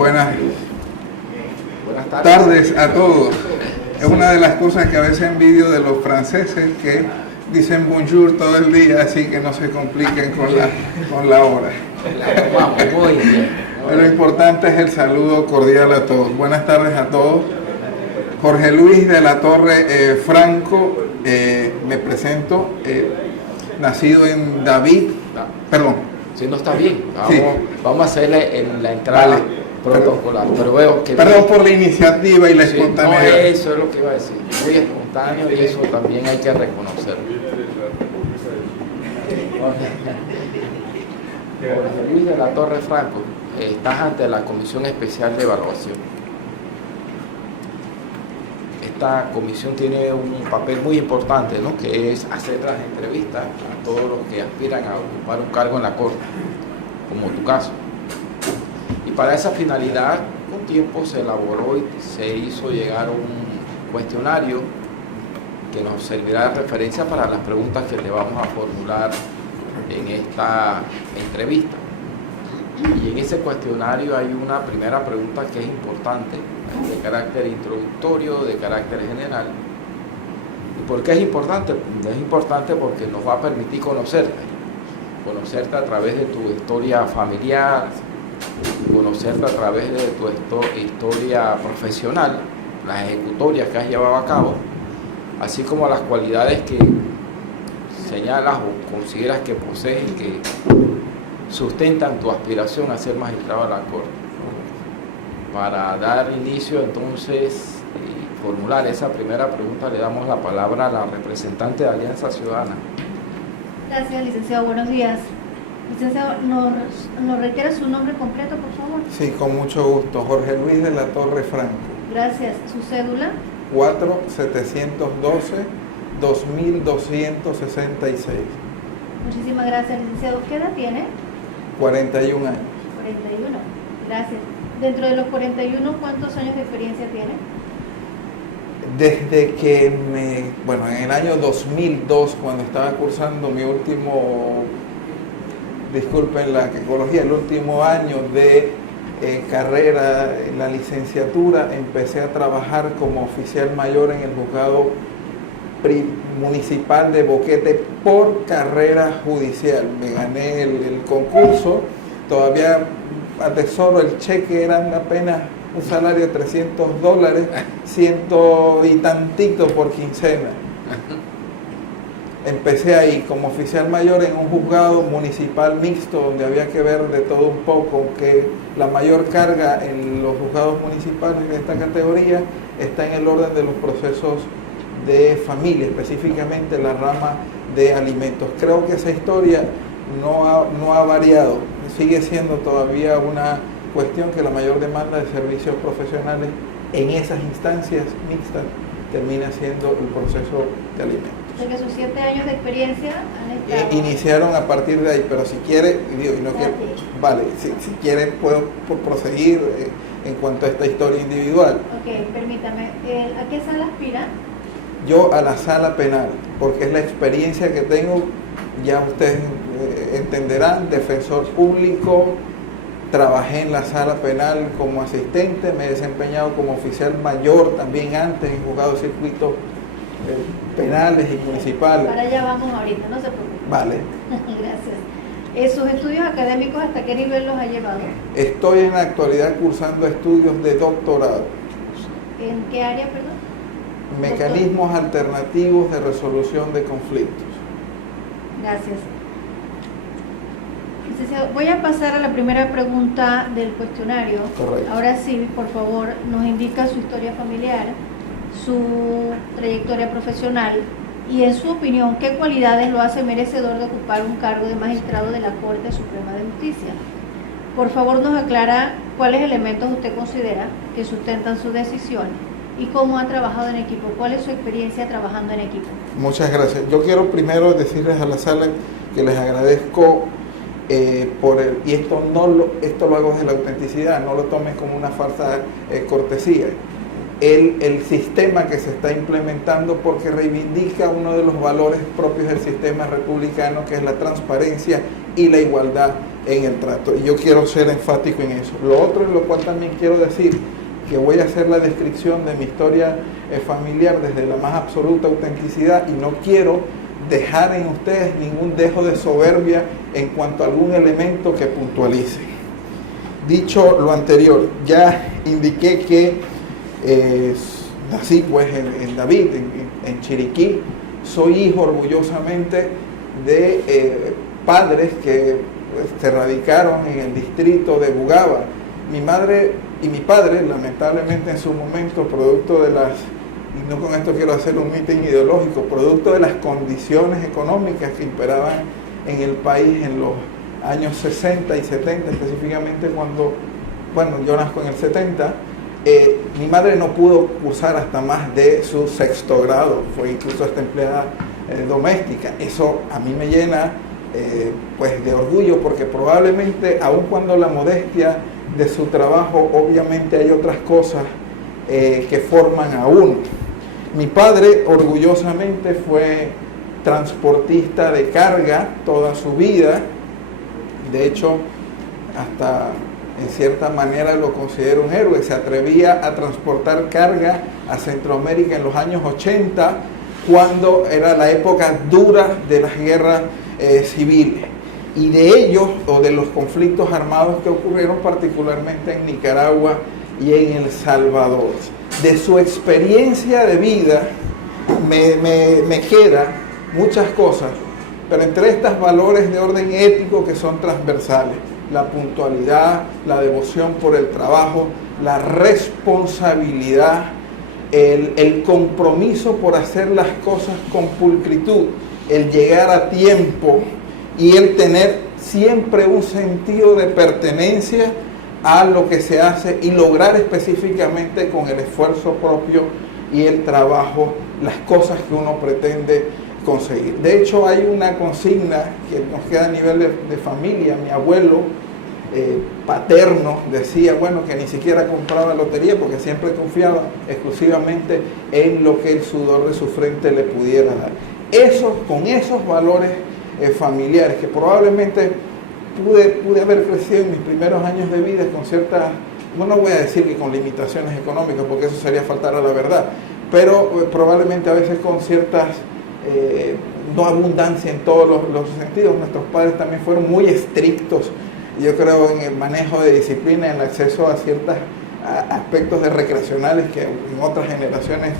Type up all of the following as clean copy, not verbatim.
Buenas tardes a todos. Es una de las cosas que a veces envidio de los franceses, que dicen bonjour todo el día, así que no se compliquen con la hora. Lo importante es el saludo cordial a todos. Buenas tardes a todos. Jorge Luis de la Torre Franco, me presento, nacido en David, perdón. Si no está bien, Sí. vamos a hacerle la entrada Vale. protocolar. Pero veo que Perdón por la iniciativa y la sí, espontaneidad. no, eso es lo que iba a decir, muy espontáneo, y eso también hay que reconocerlo. Jorge Luis de la Torre Franco, estás ante la Comisión Especial de Evaluación. Esta comisión tiene un papel muy importante, ¿no?, que es hacer las entrevistas a todos los que aspiran a ocupar un cargo en la Corte, como tu caso. Y para esa finalidad, con tiempo se elaboró y se hizo llegar un cuestionario que nos servirá de referencia para las preguntas que te vamos a formular en esta entrevista. Y en ese cuestionario hay una primera pregunta que es importante, de carácter introductorio, de carácter general. ¿Y por qué es importante? Es importante porque nos va a permitir conocerte a través de tu historia familiar, conocerte a través de tu historia profesional, las ejecutorias que has llevado a cabo, así como las cualidades que señalas o consideras que posees y que sustentan tu aspiración a ser magistrado de la Corte. Para dar inicio entonces y formular esa primera pregunta, le damos la palabra a la representante de Alianza Ciudadana. Gracias, licenciado. Buenos días. Licenciado, ¿nos requiere su nombre completo, por favor? Sí, con mucho gusto. Jorge Luis de la Torre Franco. Gracias. ¿Su cédula? 4712-2266. Muchísimas gracias, licenciado. ¿Qué edad tiene? 41 años. 41. Gracias. Dentro de los 41, ¿cuántos años de experiencia tiene? Desde que en el año 2002, cuando estaba cursando mi último, disculpen la ecología, el último año de carrera en la licenciatura, empecé a trabajar como oficial mayor en el juzgado municipal de Boquete por carrera judicial. Me gané el concurso, todavía atesoro el cheque, eran apenas un salario de $300, 100 y tantito por quincena. Empecé ahí como oficial mayor en un juzgado municipal mixto, donde había que ver de todo un poco, que la mayor carga en los juzgados municipales de esta categoría está en el orden de los procesos de familia, específicamente la rama de alimentos. Creo que esa historia no ha variado, sigue siendo todavía una cuestión que la mayor demanda de servicios profesionales en esas instancias mixtas termina siendo el proceso de alimentos. O sea que sus 7 años de experiencia han estado... Iniciaron a partir de ahí, pero si quiere, si quiere puedo proseguir en cuanto a esta historia individual. Ok, permítame. ¿A qué sala aspira? Yo a la sala penal, porque es la experiencia que tengo, ya ustedes entenderán, defensor público, trabajé en la sala penal como asistente, me he desempeñado como oficial mayor también antes en juzgados de circuitos penales y municipales. Para allá vamos ahorita, no se preocupe. Vale. Gracias. ¿Sus estudios académicos hasta qué nivel los ha llevado? Estoy en la actualidad cursando estudios de doctorado. ¿En qué área, perdón? Mecanismos alternativos de resolución de conflictos. Gracias. Licenciado, voy a pasar a la primera pregunta del cuestionario. Correcto. Ahora sí, por favor, nos indica su historia familiar, su trayectoria profesional y, en su opinión, qué cualidades lo hace merecedor de ocupar un cargo de magistrado de la Corte Suprema de Justicia. Por favor, nos aclara cuáles elementos usted considera que sustentan su decisión y cómo ha trabajado en equipo. ¿Cuál es su experiencia trabajando en equipo? Muchas gracias. Yo quiero primero decirles a la sala que les agradezco y esto lo hago desde la autenticidad, no lo tomen como una falsa cortesía. El sistema que se está implementando, porque reivindica uno de los valores propios del sistema republicano, que es la transparencia y la igualdad en el trato. Y yo quiero ser enfático en eso. Lo otro, en lo cual también quiero decir, que voy a hacer la descripción de mi historia familiar desde la más absoluta autenticidad, y no quiero dejar en ustedes ningún dejo de soberbia en cuanto a algún elemento que puntualice. Dicho lo anterior, ya indiqué que nací pues en David, en Chiriquí. Soy hijo orgullosamente de padres que se radicaron en el distrito de Bugaba. Mi madre y mi padre, lamentablemente en su momento, producto de las, y no con esto quiero hacer un mitin ideológico, producto de las condiciones económicas que imperaban en el país en los años 60 y 70, específicamente cuando, bueno, yo nazco en el 70, mi madre no pudo cursar hasta más de su 6º grado, fue incluso hasta empleada doméstica. Eso a mí me llena pues de orgullo, porque probablemente, aun cuando la modestia de su trabajo, obviamente hay otras cosas que forman a uno. Mi padre orgullosamente fue transportista de carga toda su vida. De hecho, hasta en cierta manera lo considero un héroe. Se atrevía a transportar carga a Centroamérica en los años 80, cuando era la época dura de las guerras civiles. Y de ellos, o de los conflictos armados que ocurrieron particularmente en Nicaragua y en El Salvador. De su experiencia de vida me quedan muchas cosas, pero entre estas, valores de orden ético que son transversales: la puntualidad, la devoción por el trabajo, la responsabilidad, el compromiso por hacer las cosas con pulcritud, el llegar a tiempo y el tener siempre un sentido de pertenencia a lo que se hace, y lograr específicamente con el esfuerzo propio y el trabajo las cosas que uno pretende conseguir. De hecho, hay una consigna que nos queda a nivel de familia. Mi abuelo paterno decía, bueno, que ni siquiera compraba lotería porque siempre confiaba exclusivamente en lo que el sudor de su frente le pudiera dar. Con esos valores familiares, que probablemente pude haber crecido en mis primeros años de vida con ciertas, no voy a decir que con limitaciones económicas, porque eso sería faltar a la verdad, pero probablemente a veces con ciertas no abundancia en todos los sentidos. Nuestros padres también fueron muy estrictos, yo creo, en el manejo de disciplina, en el acceso a ciertos aspectos de recreacionales que en otras generaciones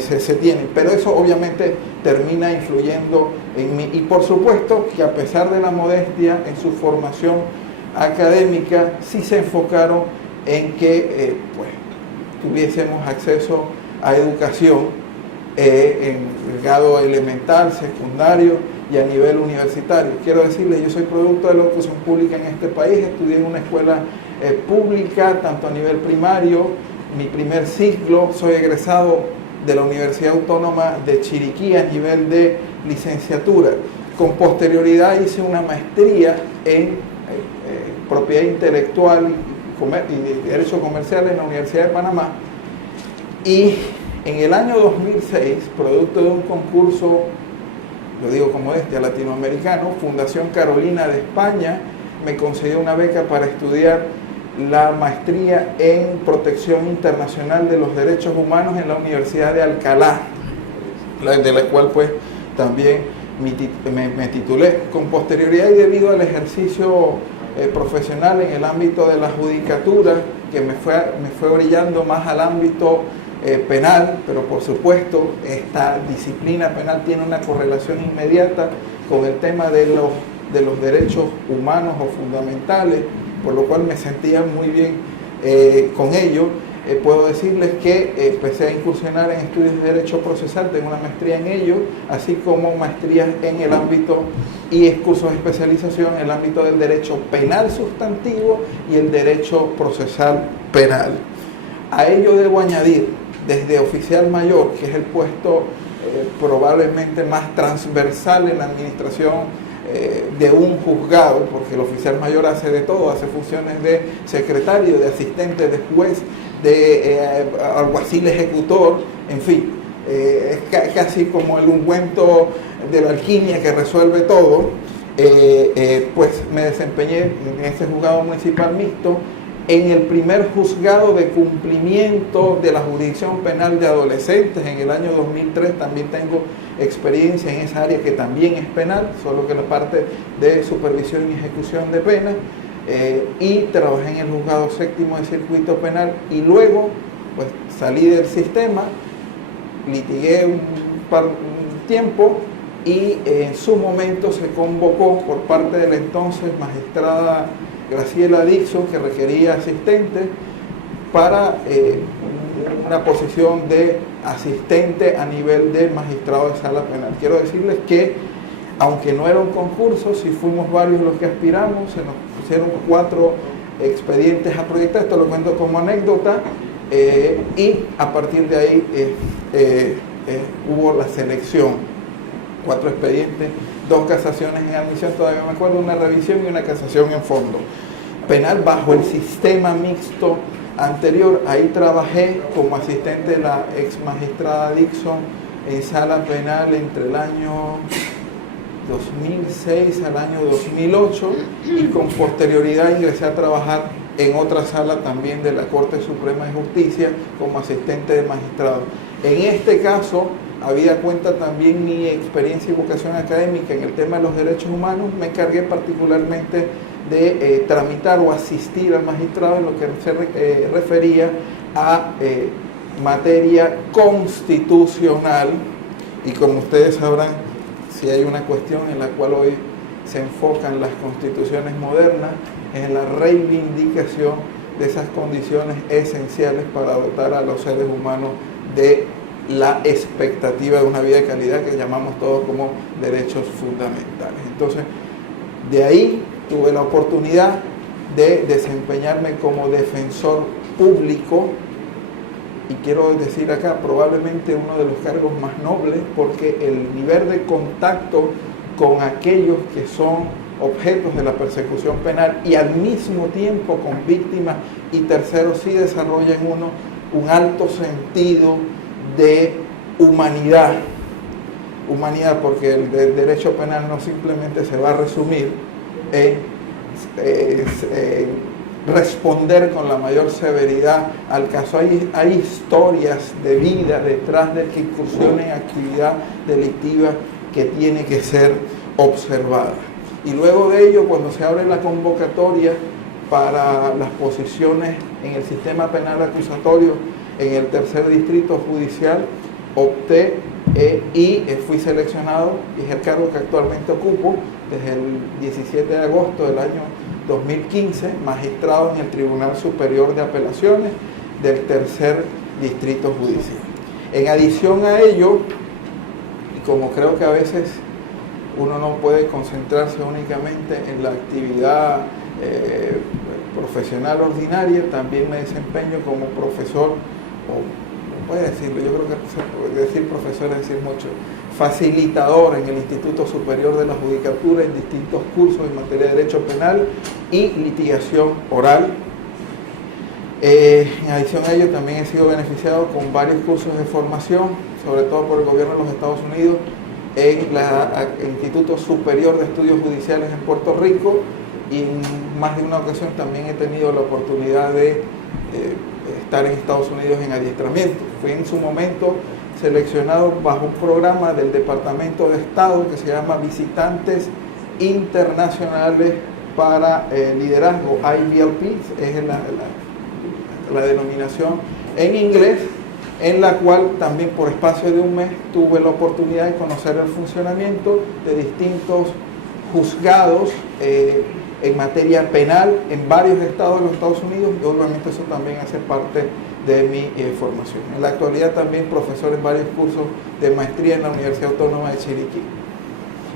se tienen, pero eso obviamente termina influyendo en mí. Y por supuesto que, a pesar de la modestia en su formación académica, sí se enfocaron en que pues tuviésemos acceso a educación en el grado elemental, secundario y a nivel universitario. Quiero decirles, yo soy producto de la educación pública en este país. Estudié en una escuela pública, tanto a nivel primario, mi primer ciclo. Soy egresado de la Universidad Autónoma de Chiriquí a nivel de licenciatura. Con posterioridad hice una maestría en propiedad intelectual y derecho comercial en la Universidad de Panamá. Y en el año 2006, producto de un concurso, lo digo como latinoamericano, Fundación Carolina de España me concedió una beca para estudiar la maestría en protección internacional de los derechos humanos en la Universidad de Alcalá, de la cual pues también me titulé. Con posterioridad, y debido al ejercicio profesional en el ámbito de la judicatura, que me fue orillando más al ámbito penal, pero por supuesto esta disciplina penal tiene una correlación inmediata con el tema de los derechos humanos o fundamentales, por lo cual me sentía muy bien con ello. Puedo decirles que empecé a incursionar en estudios de derecho procesal, tengo una maestría en ello, así como maestrías en el ámbito y cursos de especialización en el ámbito del derecho penal sustantivo y el derecho procesal penal. A ello debo añadir, desde oficial mayor, que es el puesto probablemente más transversal en la administración de un juzgado, porque el oficial mayor hace de todo, hace funciones de secretario, de asistente, de juez, de alguacil ejecutor, en fin, es casi como el ungüento de la alquimia que resuelve todo. pues me desempeñé en ese juzgado municipal mixto. En el primer juzgado de cumplimiento de la jurisdicción penal de adolescentes en el año 2003 también tengo experiencia en esa área que también es penal, solo que la parte de supervisión y ejecución de penas, y trabajé en el juzgado séptimo de circuito penal y luego pues salí del sistema, litigué un tiempo y en su momento se convocó por parte de la entonces magistrada Graciela Dixon, que requería asistente para una posición de asistente a nivel de magistrado de sala penal. Quiero decirles que, aunque no era un concurso, si fuimos varios los que aspiramos, se nos pusieron 4 expedientes a proyectar, esto lo cuento como anécdota, y a partir de ahí hubo la selección, 4 expedientes, 2 casaciones en admisión, todavía me acuerdo, una revisión y una casación en fondo penal bajo el sistema mixto anterior. Ahí trabajé como asistente de la ex magistrada Dixon en sala penal entre el año 2006 al año 2008 y con posterioridad ingresé a trabajar en otra sala también de la Corte Suprema de Justicia como asistente de magistrado. En este caso, habida cuenta también mi experiencia y vocación académica en el tema de los derechos humanos, me encargué particularmente de tramitar o asistir al magistrado en lo que se refería a materia constitucional, y como ustedes sabrán, si hay una cuestión en la cual hoy se enfocan las constituciones modernas, es en la reivindicación de esas condiciones esenciales para dotar a los seres humanos de la expectativa de una vida de calidad que llamamos todos como derechos fundamentales. Entonces, de ahí tuve la oportunidad de desempeñarme como defensor público, y quiero decir acá, probablemente uno de los cargos más nobles, porque el nivel de contacto con aquellos que son objetos de la persecución penal y al mismo tiempo con víctimas y terceros sí desarrolla en uno un alto sentido de humanidad, porque el derecho penal no simplemente se va a resumir en responder con la mayor severidad al caso. Hay historias de vida detrás del que incursiona en actividad delictiva que tiene que ser observada. Y luego de ello, cuando se abre la convocatoria para las posiciones en el sistema penal acusatorio en el tercer distrito judicial, opté y fui seleccionado, y es el cargo que actualmente ocupo desde el 17 de agosto del año 2015, magistrado en el Tribunal Superior de Apelaciones del tercer distrito judicial. En adición a ello, y como creo que a veces uno no puede concentrarse únicamente en la actividad profesional ordinaria, también me desempeño como profesor, o puede decirlo, yo creo que decir profesor es decir mucho, facilitador en el Instituto Superior de la Judicatura en distintos cursos en materia de derecho penal y litigación oral. En adición a ello, también he sido beneficiado con varios cursos de formación, sobre todo por el gobierno de los Estados Unidos, en el Instituto Superior de Estudios Judiciales en Puerto Rico, y en más de una ocasión también he tenido la oportunidad de estar en Estados Unidos en adiestramiento. Fui en su momento seleccionado bajo un programa del Departamento de Estado que se llama Visitantes Internacionales para Liderazgo, IVLP, es la denominación en inglés, en la cual también por espacio de un mes tuve la oportunidad de conocer el funcionamiento de distintos juzgados en materia penal en varios estados de los Estados Unidos, y obviamente eso también hace parte de mi formación. En la actualidad también profesor en varios cursos de maestría en la Universidad Autónoma de Chiriquí.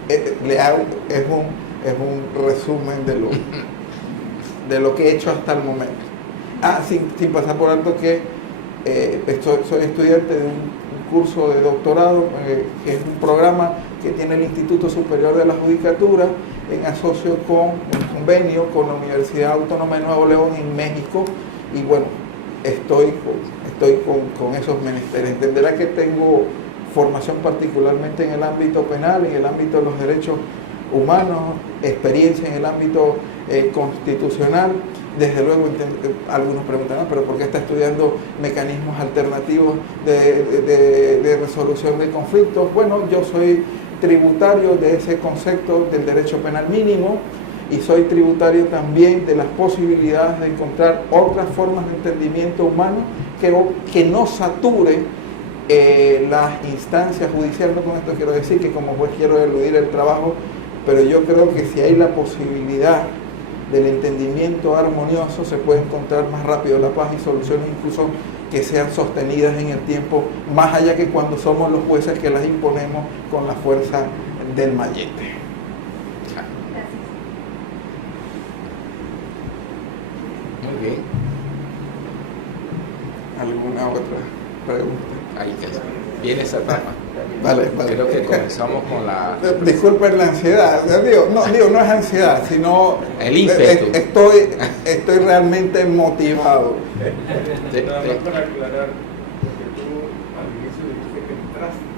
Es un resumen de lo que he hecho hasta el momento. Sin pasar por alto que soy estudiante de un curso de doctorado, que es un programa que tiene el Instituto Superior de la Judicatura en asocio con un convenio con la Universidad Autónoma de Nuevo León en México, y bueno, estoy con esos menesteres. Entenderá que tengo formación particularmente en el ámbito penal, en el ámbito de los derechos humanos, experiencia en el ámbito constitucional. Desde luego, algunos preguntarán, pero ¿por qué está estudiando mecanismos alternativos de resolución de conflictos? Bueno, yo soy tributario de ese concepto del derecho penal mínimo y soy tributario también de las posibilidades de encontrar otras formas de entendimiento humano que no sature las instancias judiciales. No con esto quiero decir que como juez quiero eludir el trabajo, pero yo creo que si hay la posibilidad del entendimiento armonioso, se puede encontrar más rápido la paz y soluciones incluso que sean sostenidas en el tiempo, más allá que cuando somos los jueces que las imponemos con la fuerza del mallete. Muy bien. ¿Alguna otra pregunta? Ahí que viene esa etapa. Vale. Creo que comenzamos con la... Disculpen la ansiedad. No es ansiedad, sino el ímpetu. Estoy realmente motivado. Nada más para aclarar, porque tú al inicio dijiste que entraste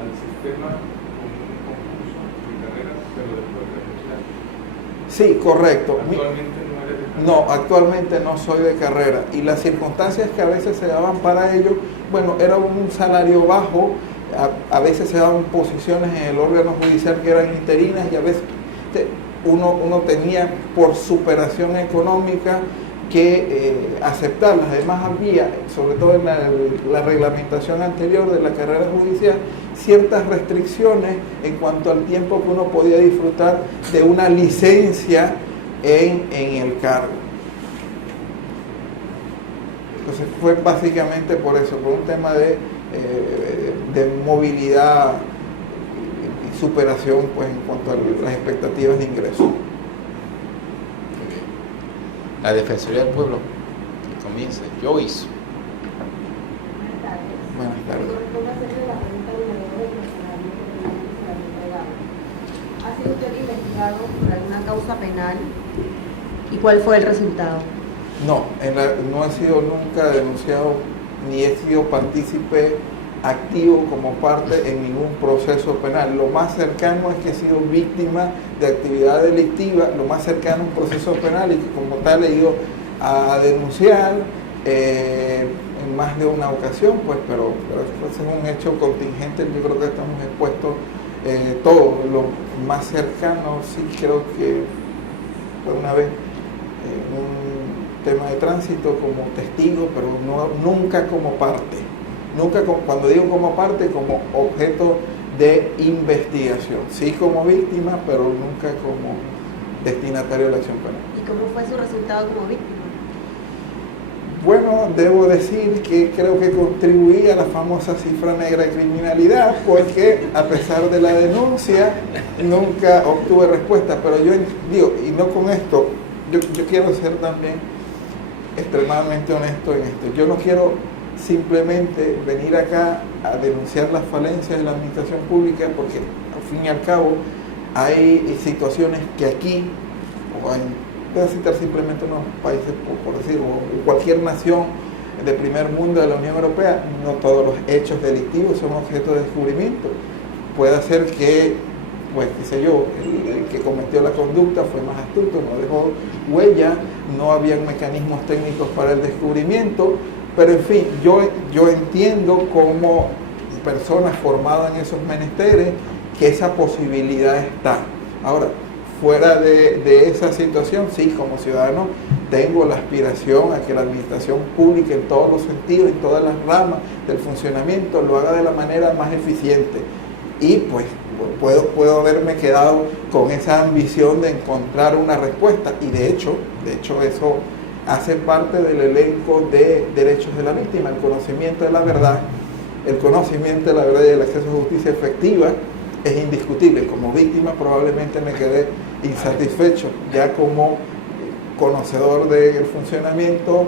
al sistema con un concurso de carrera, pero después renunciaste. Sí, correcto. Actualmente no eres de carrera. No, actualmente no soy de carrera y las circunstancias que a veces se daban para ello, bueno, era un salario bajo, a veces se daban posiciones en el órgano judicial que eran interinas y a veces uno tenía por superación económica que aceptarlas. Además había, sobre todo en la reglamentación anterior de la carrera judicial, ciertas restricciones en cuanto al tiempo que uno podía disfrutar de una licencia en el cargo. Entonces fue básicamente por eso, por un tema de movilidad y superación, pues, en cuanto a las expectativas de ingreso. La Defensoría del Pueblo, que comience. Joyce. Buenas tardes. ¿Ha sido usted investigado por alguna causa penal? ¿Y cuál fue el resultado? No, no he sido nunca denunciado ni he sido partícipe activo como parte en ningún proceso penal. Lo más cercano es que he sido víctima de actividad delictiva, lo más cercano a un proceso penal y que como tal he ido a denunciar en más de una ocasión, pues, pero ese es un hecho contingente. Yo creo que estamos expuestos todos. Lo más cercano sí creo que fue una vez en un tema de tránsito como testigo, pero nunca como parte. Cuando digo como parte, como objeto de investigación. Sí como víctima, pero nunca como destinatario de la acción penal. ¿Y cómo fue su resultado como víctima? Bueno, debo decir que creo que contribuí a la famosa cifra negra de criminalidad, porque a pesar de la denuncia, nunca obtuve respuesta. Pero yo digo, y no con esto, yo quiero ser también extremadamente honesto en esto. Yo no quiero simplemente venir acá a denunciar las falencias de la administración pública, porque al fin y al cabo hay situaciones que aquí, voy a citar simplemente unos países, por decir, o cualquier nación de primer mundo de la Unión Europea, no todos los hechos delictivos son objeto de descubrimiento. Puede ser que, pues, qué sé yo, el que cometió la conducta fue más astuto, no dejó huella, no habían mecanismos técnicos para el descubrimiento, pero en fin, yo entiendo como persona formada en esos menesteres que esa posibilidad está. Ahora, fuera de esa situación, sí, como ciudadano tengo la aspiración a que la administración pública en todos los sentidos, en todas las ramas del funcionamiento, lo haga de la manera más eficiente. Y pues puedo haberme quedado con esa ambición de encontrar una respuesta. Y de hecho eso hace parte del elenco de derechos de la víctima, el conocimiento de la verdad. El conocimiento de la verdad y el acceso a justicia efectiva es indiscutible. Como víctima probablemente me quedé insatisfecho. Ya como conocedor del funcionamiento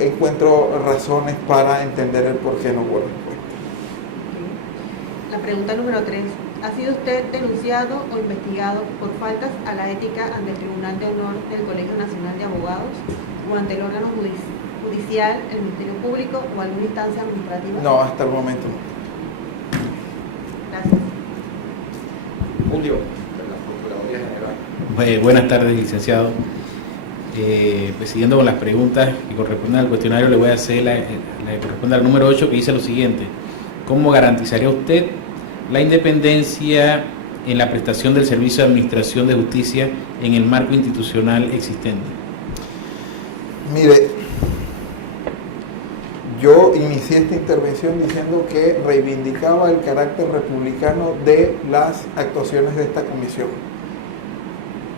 encuentro razones para entender el por qué no hubo respuesta. La pregunta número 3. ¿Ha sido usted denunciado o investigado por faltas a la ética ante el Tribunal de Honor del Colegio Nacional de Abogados o ante el órgano judicial, el Ministerio Público o alguna instancia administrativa? No, hasta el momento no. Gracias. Julio. Buenas tardes, licenciado. Pues siguiendo con las preguntas que corresponden al cuestionario, le voy a hacer la que corresponde al número 8, que dice lo siguiente: ¿cómo garantizaría usted la independencia en la prestación del servicio de administración de justicia en el marco institucional existente? Mire, yo inicié esta intervención diciendo que reivindicaba el carácter republicano de las actuaciones de esta comisión.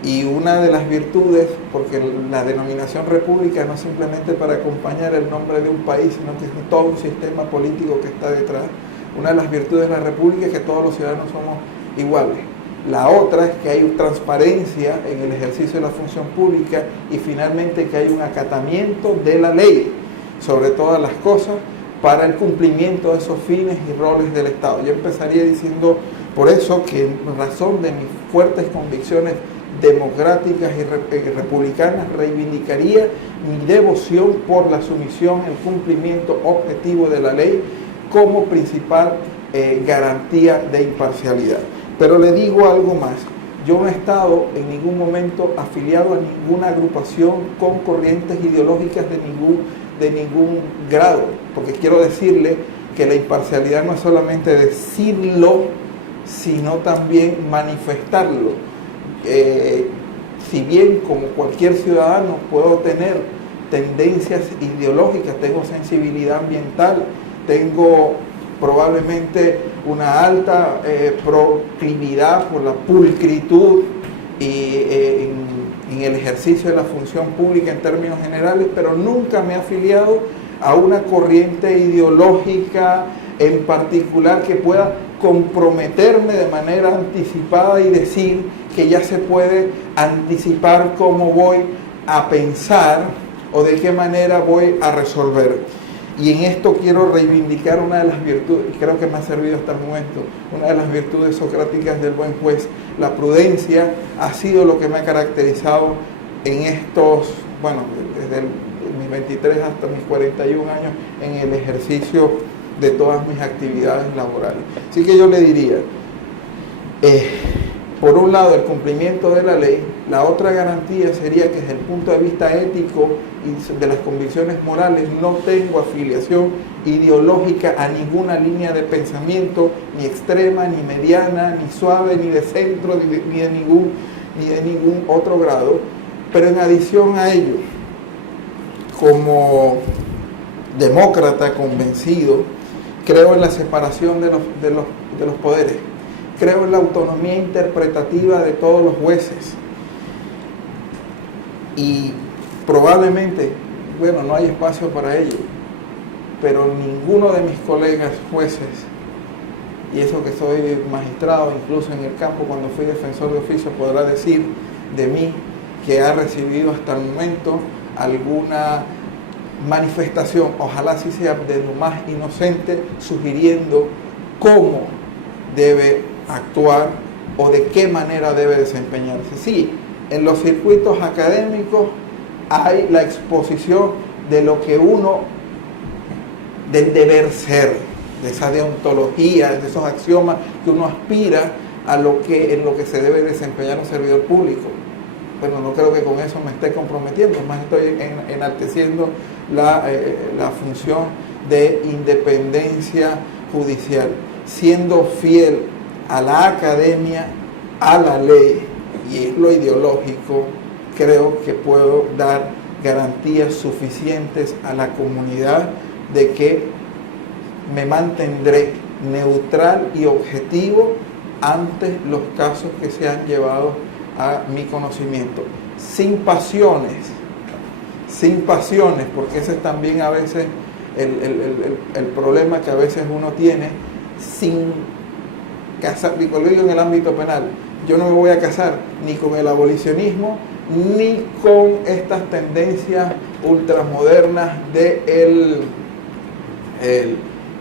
Y una de las virtudes, porque la denominación república no es simplemente para acompañar el nombre de un país, sino que es todo un sistema político que está detrás. Una de las virtudes de la república es que todos los ciudadanos somos iguales. La otra es que hay transparencia en el ejercicio de la función pública y finalmente que hay un acatamiento de la ley sobre todas las cosas para el cumplimiento de esos fines y roles del Estado. Yo empezaría diciendo por eso que en razón de mis fuertes convicciones democráticas y republicanas reivindicaría mi devoción por la sumisión, el cumplimiento objetivo de la ley como principal garantía de imparcialidad. Pero le digo algo más, yo no he estado en ningún momento afiliado a ninguna agrupación con corrientes ideológicas de ningún grado, porque quiero decirle que la imparcialidad no es solamente decirlo, sino también manifestarlo. Si bien como cualquier ciudadano puedo tener tendencias ideológicas, tengo sensibilidad ambiental, tengo probablemente una alta proclividad por la pulcritud y en el ejercicio de la función pública en términos generales, pero nunca me he afiliado a una corriente ideológica en particular que pueda comprometerme de manera anticipada y decir que ya se puede anticipar cómo voy a pensar o de qué manera voy a resolver. Y en esto quiero reivindicar una de las virtudes, y creo que me ha servido hasta el momento, una de las virtudes socráticas del buen juez. La prudencia ha sido lo que me ha caracterizado en estos, desde mis 23 hasta mis 41 años en el ejercicio de todas mis actividades laborales. Así que yo le diría, por un lado, el cumplimiento de la ley. La otra garantía sería que desde el punto de vista ético y de las convicciones morales no tengo afiliación ideológica a ninguna línea de pensamiento, ni extrema, ni mediana, ni suave, ni de centro, ni de ningún otro grado. Pero en adición a ello, como demócrata convencido, creo en la separación de los poderes. Creo en la autonomía interpretativa de todos los jueces. Y probablemente, no hay espacio para ello, pero ninguno de mis colegas jueces, y eso que soy magistrado, incluso en el campo cuando fui defensor de oficio, podrá decir de mí que ha recibido hasta el momento alguna manifestación, ojalá sí sea de lo más inocente, sugiriendo cómo debe actuar o de qué manera debe desempeñarse. Sí, en los circuitos académicos hay la exposición de lo que del deber ser, de esa deontología, de esos axiomas que uno aspira en lo que se debe desempeñar un servidor público. Bueno, no creo que con eso me esté comprometiendo, más estoy enalteciendo la función de independencia judicial, siendo fiel a la academia, a la ley y lo ideológico. Creo que puedo dar garantías suficientes a la comunidad de que me mantendré neutral y objetivo ante los casos que se han llevado a mi conocimiento, sin pasiones, porque ese es también a veces el problema que a veces uno tiene, sin casar, digo en el ámbito penal, yo no me voy a casar ni con el abolicionismo, ni con estas tendencias ultramodernas de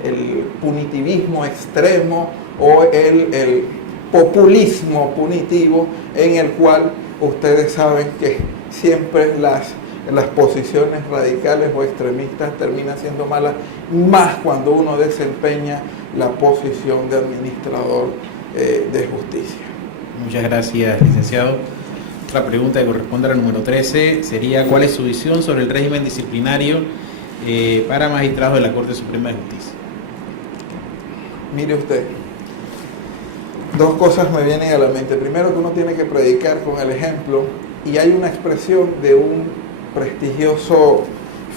el punitivismo extremo o el populismo punitivo, en el cual ustedes saben que siempre las posiciones radicales o extremistas terminan siendo malas, más cuando uno desempeña la posición de administrador de justicia. Muchas gracias, licenciado. Otra pregunta que corresponde a la número 13 sería: ¿cuál es su visión sobre el régimen disciplinario para magistrados de la Corte Suprema de Justicia? Mire usted, dos cosas me vienen a la mente. Primero, que uno tiene que predicar con el ejemplo, y hay una expresión de un prestigioso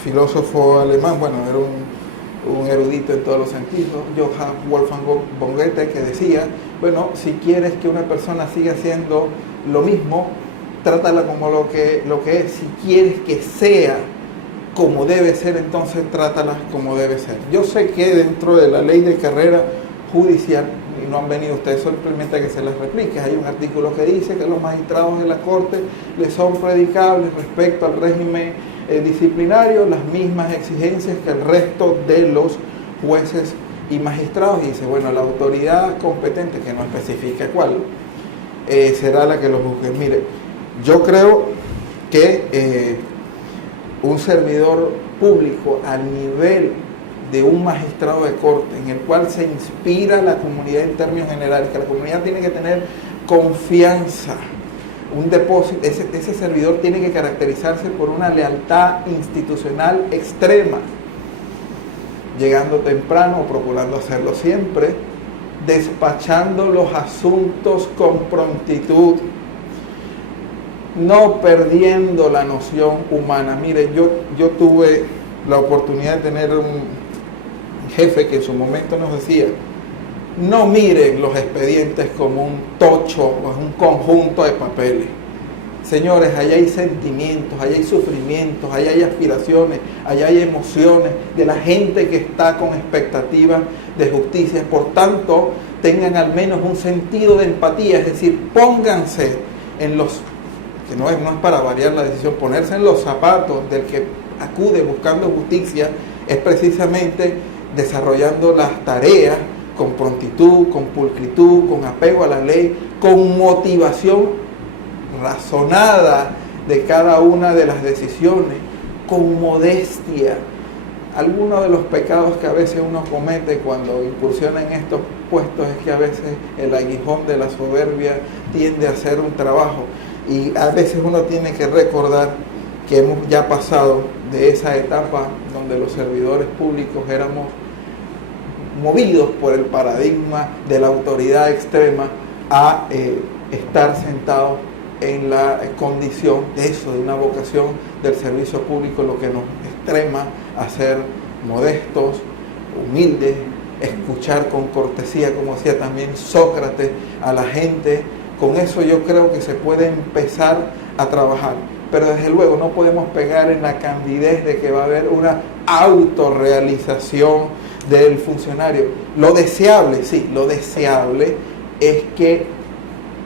filósofo alemán, bueno, era un erudito en todos los sentidos, Johann Wolfgang von Goethe, que decía, bueno, si quieres que una persona siga haciendo lo mismo, trátala como lo que es. Si quieres que sea como debe ser, entonces trátala como debe ser. Yo sé que dentro de la ley de carrera judicial, y no han venido ustedes simplemente a que se las replique, hay un artículo que dice que los magistrados de la Corte les son predicables respecto al régimen disciplinario las mismas exigencias que el resto de los jueces y magistrados, y dice, bueno, la autoridad competente, que no especifica cuál, será la que los juzgue. Mire, yo creo que un servidor público al nivel de un magistrado de corte, en el cual se inspira la comunidad en términos generales, que la comunidad tiene que tener confianza, un depósito, ese servidor tiene que caracterizarse por una lealtad institucional extrema, llegando temprano o procurando hacerlo siempre, despachando los asuntos con prontitud, no perdiendo la noción humana. Mire, yo tuve la oportunidad de tener un jefe que en su momento nos decía, no miren los expedientes como un tocho o un conjunto de papeles. Señores, allá hay sentimientos, allá hay sufrimientos, allá hay aspiraciones, allá hay emociones de la gente que está con expectativas de justicia. Por tanto, tengan al menos un sentido de empatía, es decir, pónganse en los, que no es para variar la decisión, ponerse en los zapatos del que acude buscando justicia, es precisamente desarrollando las tareas con prontitud, con pulcritud, con apego a la ley, con motivación razonada de cada una de las decisiones, con modestia. Algunos de los pecados que a veces uno comete cuando incursiona en estos puestos es que a veces el aguijón de la soberbia tiende a hacer un trabajo, y a veces uno tiene que recordar que hemos ya pasado de esa etapa donde los servidores públicos éramos movidos por el paradigma de la autoridad extrema a estar sentados en la condición de eso, de una vocación del servicio público, lo que nos extrema a ser modestos, humildes, escuchar con cortesía, como decía también Sócrates, a la gente. Con eso yo creo que se puede empezar a trabajar, pero desde luego no podemos pegar en la candidez de que va a haber una autorrealización del funcionario. Lo deseable, sí, lo deseable es que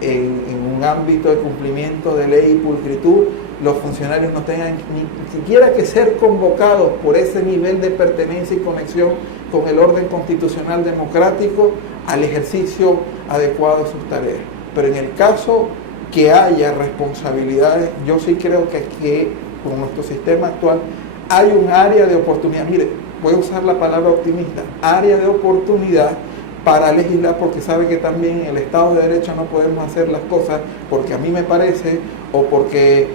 en un ámbito de cumplimiento de ley y pulcritud, los funcionarios no tengan ni siquiera que ser convocados por ese nivel de pertenencia y conexión con el orden constitucional democrático al ejercicio adecuado de sus tareas. Pero en el caso que haya responsabilidades, yo sí creo que con nuestro sistema actual hay un área de oportunidad. Mire, voy a usar la palabra optimista, área de oportunidad para legislar, porque sabe que también en el Estado de Derecho no podemos hacer las cosas porque a mí me parece o porque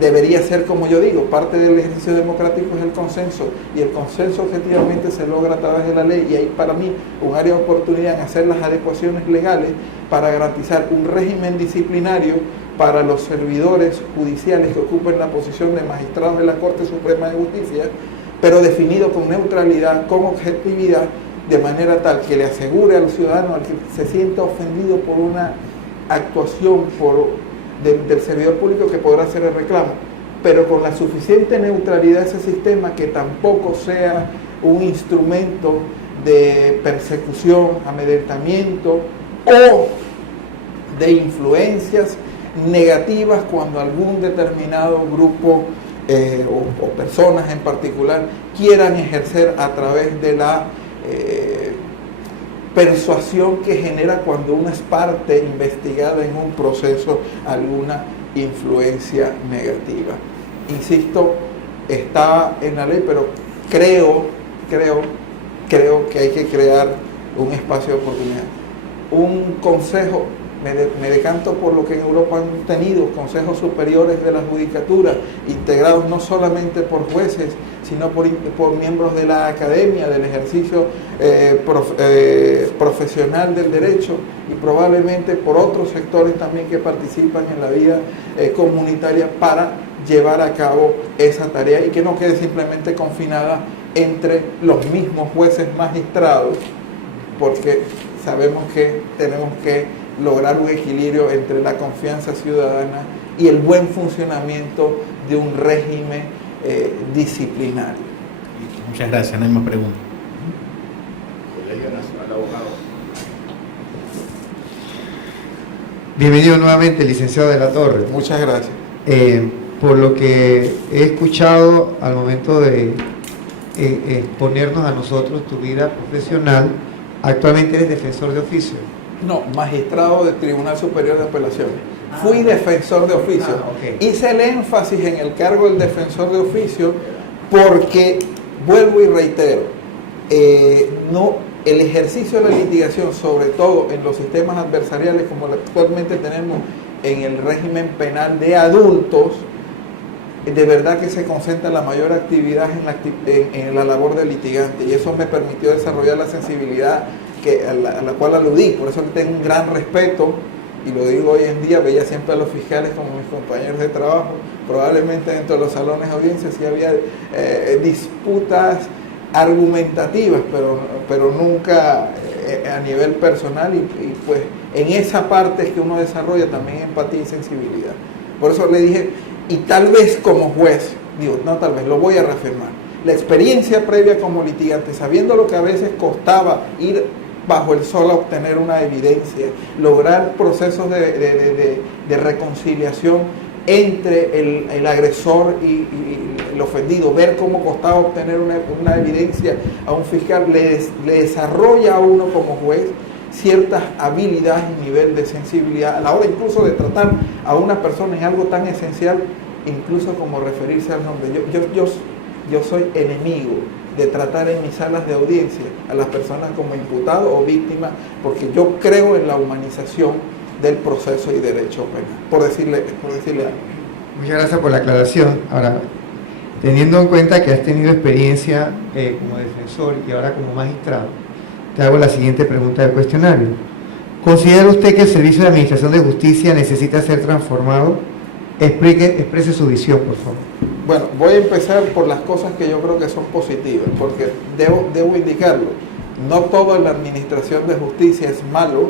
debería ser como yo digo. Parte del ejercicio democrático es el consenso, y el consenso objetivamente se logra a través de la ley, y hay para mí un área de oportunidad en hacer las adecuaciones legales para garantizar un régimen disciplinario para los servidores judiciales que ocupen la posición de magistrados de la Corte Suprema de Justicia, pero definido con neutralidad, con objetividad, de manera tal que le asegure al ciudadano, al que se sienta ofendido por una actuación del servidor público, que podrá hacer el reclamo, pero con la suficiente neutralidad de ese sistema, que tampoco sea un instrumento de persecución, amedrentamiento o de influencias negativas cuando algún determinado grupo o personas en particular quieran ejercer a través de la persuasión que genera cuando uno es parte investigada en un proceso alguna influencia negativa. Insisto, está en la ley, pero creo que hay que crear un espacio de oportunidad. Un consejo, me decanto por lo que en Europa han tenido consejos superiores de la judicatura, integrados no solamente por jueces, sino por miembros de la academia, del ejercicio profesional del derecho, y probablemente por otros sectores también que participan en la vida comunitaria para llevar a cabo esa tarea y que no quede simplemente confinada entre los mismos jueces magistrados, porque sabemos que tenemos que lograr un equilibrio entre la confianza ciudadana y el buen funcionamiento de un régimen disciplinario. Muchas gracias, no hay más preguntas. Colegio Nacional de Abogados. Bienvenido nuevamente, licenciado de la Torre. Muchas gracias. Por lo que he escuchado al momento de exponernos a nosotros tu vida profesional, actualmente eres defensor de oficio. No, magistrado del Tribunal Superior de Apelaciones. Fui defensor de oficio. Ok. Hice el énfasis en el cargo del defensor de oficio porque, vuelvo y reitero, el ejercicio de la litigación, sobre todo en los sistemas adversariales como actualmente tenemos en el régimen penal de adultos, de verdad que se concentra la mayor actividad en la labor del litigante, y eso me permitió desarrollar la sensibilidad a la cual aludí. Por eso tengo un gran respeto, y lo digo hoy en día, veía siempre a los fiscales como mis compañeros de trabajo. Probablemente dentro de los salones de audiencias sí había disputas argumentativas, pero nunca a nivel personal, y pues en esa parte es que uno desarrolla también empatía y sensibilidad. Por eso le dije, y tal vez como juez, lo voy a reafirmar, la experiencia previa como litigante, sabiendo lo que a veces costaba ir bajo el sol a obtener una evidencia, lograr procesos de reconciliación entre el agresor y el ofendido, ver cómo costaba obtener una evidencia a un fiscal, le desarrolla a uno como juez ciertas habilidades y nivel de sensibilidad a la hora incluso de tratar a una persona en algo tan esencial, incluso como referirse al nombre. Yo soy enemigo de tratar en mis salas de audiencia a las personas como imputado o víctima, porque yo creo en la humanización del proceso y derecho penal, por decirle algo. Muchas gracias por la aclaración. Ahora, teniendo en cuenta que has tenido experiencia como defensor y ahora como magistrado, te hago la siguiente pregunta del cuestionario. ¿Considera usted que el Servicio de Administración de Justicia necesita ser transformado? Exprese su visión, por favor. Bueno, voy a empezar por las cosas que yo creo que son positivas, porque debo indicarlo. No todo en la administración de justicia es malo,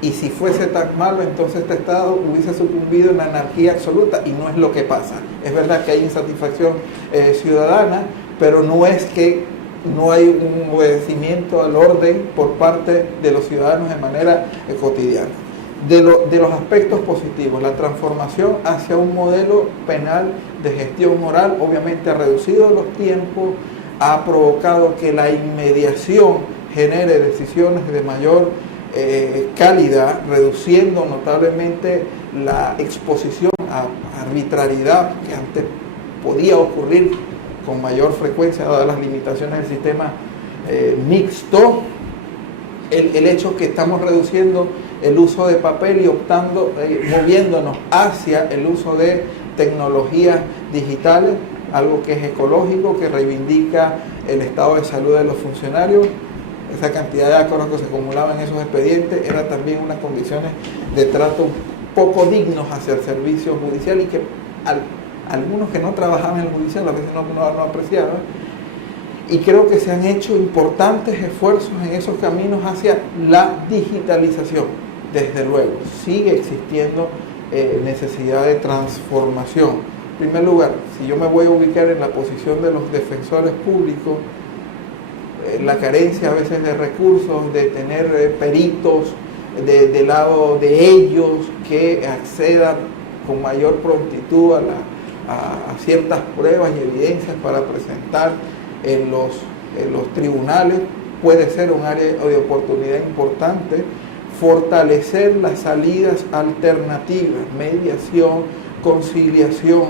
y si fuese tan malo, entonces este Estado hubiese sucumbido en la anarquía absoluta, y no es lo que pasa. Es verdad que hay insatisfacción ciudadana, pero no es que no hay un obedecimiento al orden por parte de los ciudadanos de manera cotidiana. De los aspectos positivos, la transformación hacia un modelo penal de gestión oral, obviamente ha reducido los tiempos, ha provocado que la inmediación genere decisiones de mayor calidad, reduciendo notablemente la exposición a arbitrariedad que antes podía ocurrir con mayor frecuencia dadas las limitaciones del sistema mixto. El hecho que estamos reduciendo el uso de papel y moviéndonos hacia el uso de tecnologías digitales, algo que es ecológico, que reivindica el estado de salud de los funcionarios. Esa cantidad de acuerdos que se acumulaban en esos expedientes era también unas condiciones de trato poco dignos hacia el servicio judicial, y que algunos que no trabajaban en el judicial a veces no apreciaban. Y creo que se han hecho importantes esfuerzos en esos caminos hacia la digitalización. Desde luego, sigue existiendo necesidad de transformación. En primer lugar, si yo me voy a ubicar en la posición de los defensores públicos, la carencia a veces de recursos, de tener peritos del lado de ellos que accedan con mayor prontitud a ciertas pruebas y evidencias para presentar en los tribunales, puede ser un área de oportunidad importante. Fortalecer las salidas alternativas, mediación, conciliación,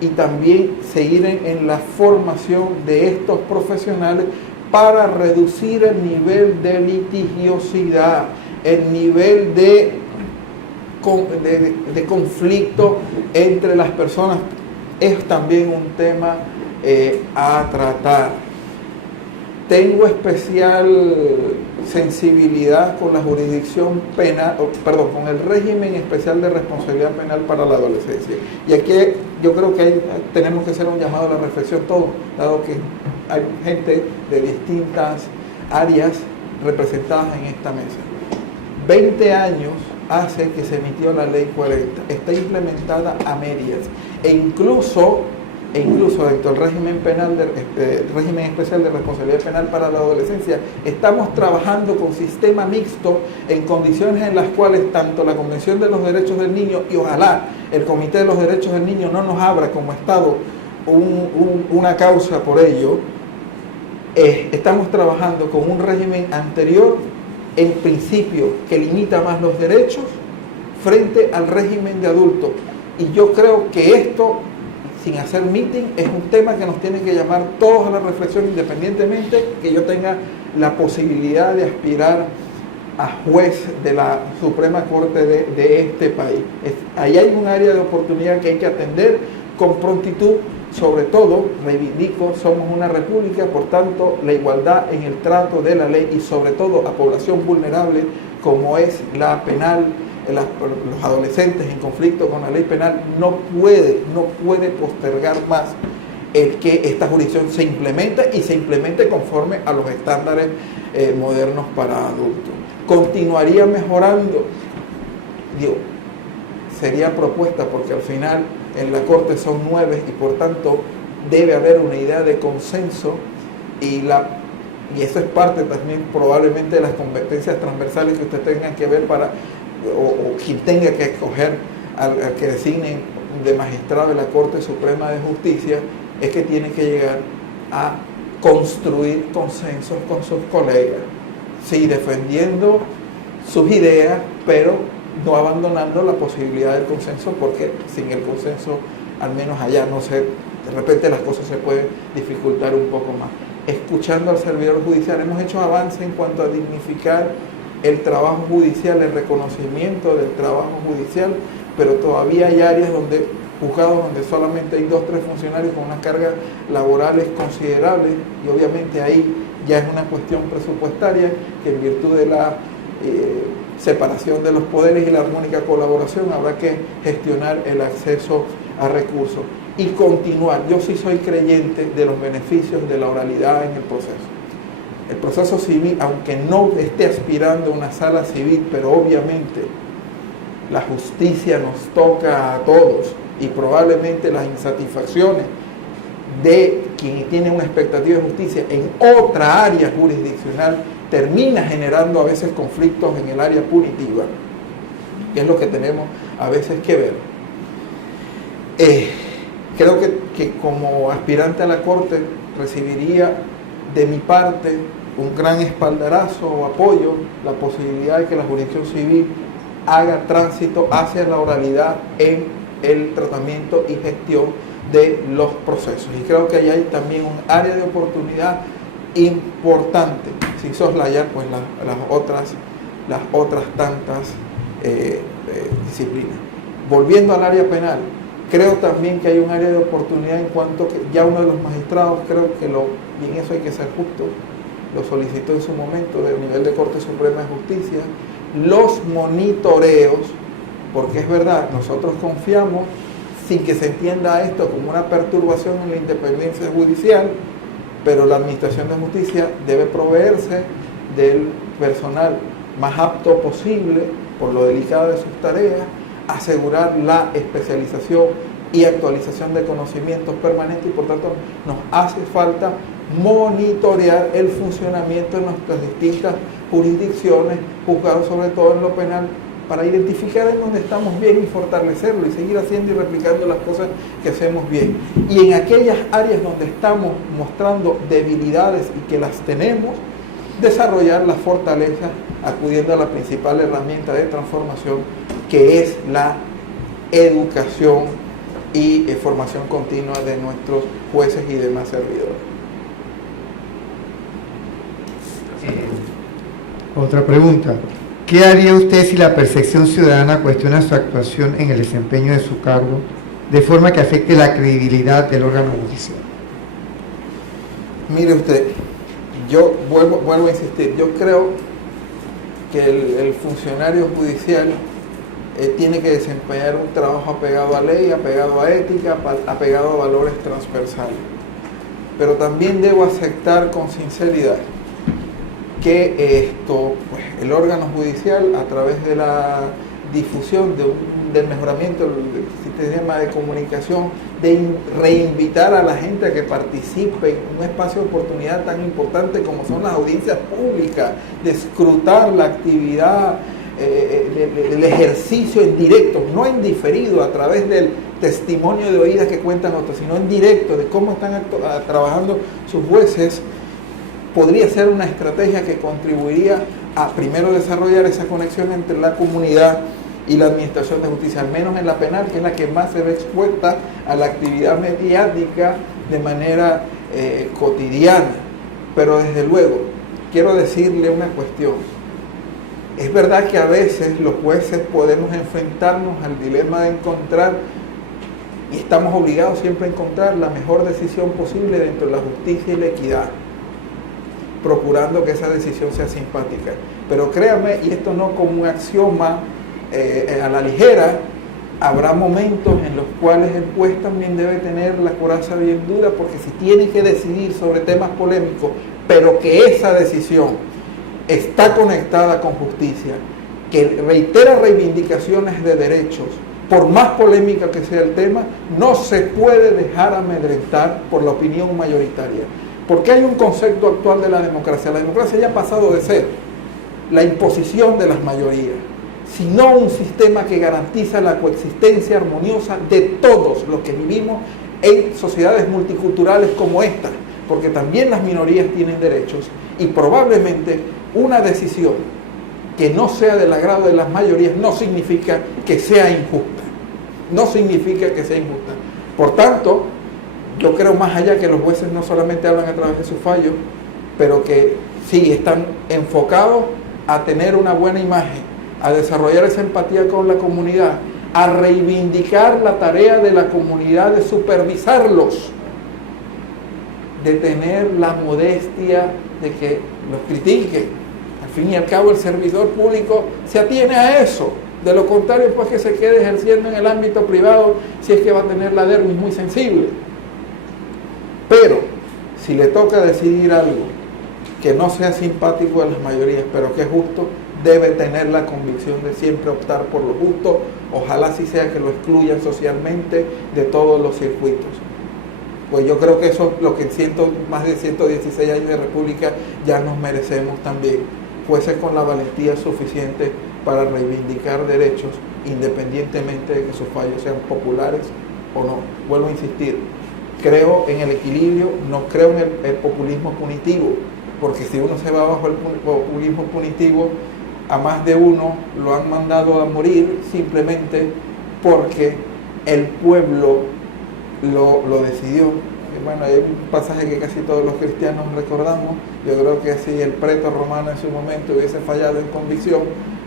y también seguir en la formación de estos profesionales para reducir el nivel de litigiosidad, el nivel de de conflicto entre las personas es también un tema a tratar. Tengo especial sensibilidad con la jurisdicción penal, con el régimen especial de responsabilidad penal para la adolescencia. Y aquí yo creo que tenemos que hacer un llamado a la reflexión todos, dado que hay gente de distintas áreas representadas en esta mesa. 20 años hace que se emitió la ley 40, está implementada a medias e incluso dentro del régimen penal, régimen especial de responsabilidad penal para la adolescencia, estamos trabajando con sistema mixto en condiciones en las cuales tanto la Convención de los Derechos del Niño y ojalá el Comité de los Derechos del Niño no nos abra como Estado una causa por ello. Estamos trabajando con un régimen anterior, en principio, que limita más los derechos frente al régimen de adultos. Y yo creo que esto, sin hacer meeting, es un tema que nos tiene que llamar todos a la reflexión, independientemente que yo tenga la posibilidad de aspirar a juez de la Suprema Corte de este país. Ahí hay un área de oportunidad que hay que atender con prontitud. Sobre todo, reivindico, somos una república, por tanto, la igualdad en el trato de la ley y sobre todo a población vulnerable como es la penal, los adolescentes en conflicto con la ley penal, no puede postergar más el que esta jurisdicción se implemente y se implemente conforme a los estándares modernos para adultos. ¿Continuaría mejorando? Digo, sería propuesta porque al final en la Corte son 9 y por tanto debe haber una idea de consenso y eso es parte también probablemente de las competencias transversales que usted tenga que ver o quien tenga que escoger al que designen de magistrado de la Corte Suprema de Justicia, es que tiene que llegar a construir consensos con sus colegas, sí, defendiendo sus ideas, pero no abandonando la posibilidad del consenso, porque sin el consenso, al menos allá, no sé, de repente las cosas se pueden dificultar un poco más. Escuchando al servidor judicial, hemos hecho avance en cuanto a dignificar el trabajo judicial, el reconocimiento del trabajo judicial, pero todavía hay áreas juzgados donde solamente hay 2 o 3 funcionarios con unas cargas laborales considerables, y obviamente ahí ya es una cuestión presupuestaria que en virtud de la separación de los poderes y la armónica colaboración habrá que gestionar el acceso a recursos y continuar. Yo sí soy creyente de los beneficios de la oralidad en el proceso. El proceso civil, aunque no esté aspirando a una sala civil, pero obviamente la justicia nos toca a todos y probablemente las insatisfacciones de quien tiene una expectativa de justicia en otra área jurisdiccional termina generando a veces conflictos en el área punitiva, que es lo que tenemos a veces que ver. Creo que como aspirante a la Corte recibiría de mi parte un gran espaldarazo o apoyo la posibilidad de que la jurisdicción civil haga tránsito hacia la oralidad en el tratamiento y gestión de los procesos. Y creo que ahí hay también un área de oportunidad importante, sin soslayar pues las otras tantas disciplinas. Volviendo al área penal, creo también que hay un área de oportunidad en cuanto que ya uno de los magistrados, creo que y en eso hay que ser justo, lo solicitó en su momento del nivel de Corte Suprema de Justicia, los monitoreos, porque es verdad, nosotros confiamos, sin que se entienda esto como una perturbación en la independencia judicial, pero la Administración de Justicia debe proveerse del personal más apto posible, por lo delicado de sus tareas, asegurar la especialización y actualización de conocimientos permanentes y por tanto nos hace falta monitorear el funcionamiento de nuestras distintas jurisdicciones, juzgados sobre todo en lo penal, para identificar en dónde estamos bien y fortalecerlo y seguir haciendo y replicando las cosas que hacemos bien. Y en aquellas áreas donde estamos mostrando debilidades y que las tenemos, desarrollar las fortalezas acudiendo a la principal herramienta de transformación, que es la educación y formación continua de nuestros jueces y demás servidores. Otra pregunta. ¿Qué haría usted si la percepción ciudadana cuestiona su actuación en el desempeño de su cargo de forma que afecte la credibilidad del órgano judicial? Mire usted, yo vuelvo a insistir, yo creo que el funcionario judicial tiene que desempeñar un trabajo apegado a ley, apegado a ética, apegado a valores transversales. Pero también debo aceptar con sinceridad que pues, el órgano judicial, a través de la difusión del mejoramiento del sistema de comunicación, de reinvitar a la gente a que participe en un espacio de oportunidad tan importante como son las audiencias públicas, de escrutar la actividad, el ejercicio en directo, no en diferido, a través del testimonio de oídas que cuentan otros, sino en directo, de cómo están trabajando sus jueces, podría ser una estrategia que contribuiría a primero desarrollar esa conexión entre la comunidad y la administración de justicia, al menos en la penal, que es la que más se ve expuesta a la actividad mediática de manera cotidiana. Pero desde luego, quiero decirle una cuestión. Es verdad que a veces los jueces podemos enfrentarnos al dilema de encontrar, y estamos obligados siempre a encontrar la mejor decisión posible dentro de la justicia y la equidad, procurando que esa decisión sea simpática. Pero créame, y esto no como un axioma a la ligera, habrá momentos en los cuales el juez también debe tener la coraza bien dura, porque si tiene que decidir sobre temas polémicos, pero que esa decisión está conectada con justicia, que reitera reivindicaciones de derechos, por más polémica que sea el tema, no se puede dejar amedrentar por la opinión mayoritaria. Porque hay un concepto actual de la democracia. La democracia ya ha pasado de ser la imposición de las mayorías, sino un sistema que garantiza la coexistencia armoniosa de todos los que vivimos en sociedades multiculturales como esta, porque también las minorías tienen derechos, y probablemente una decisión que no sea del agrado de las mayorías no significa que sea injusta. No significa que sea injusta. Por tanto, yo creo más allá que los jueces no solamente hablan a través de sus fallos, pero que sí están enfocados a tener una buena imagen, a desarrollar esa empatía con la comunidad, a reivindicar la tarea de la comunidad de supervisarlos, de tener la modestia de que los critiquen. Al fin y al cabo el servidor público se atiene a eso. De lo contrario, pues que se quede ejerciendo en el ámbito privado si es que va a tener la dermis muy sensible. Pero si le toca decidir algo que no sea simpático a las mayorías, pero que es justo, debe tener la convicción de siempre optar por lo justo. Ojalá así sea que lo excluyan socialmente de todos los circuitos. Pues yo creo que eso es lo que en más de 116 años de república ya nos merecemos también. Jueces con la valentía suficiente para reivindicar derechos, independientemente de que sus fallos sean populares o no. Vuelvo a insistir, creo en el equilibrio, no creo en el populismo punitivo, porque si uno se va bajo el populismo punitivo, a más de uno lo han mandado a morir simplemente porque el pueblo lo decidió. Y bueno, hay un pasaje que casi todos los cristianos recordamos. Yo creo que si el pretor romano en su momento hubiese fallado en convicción,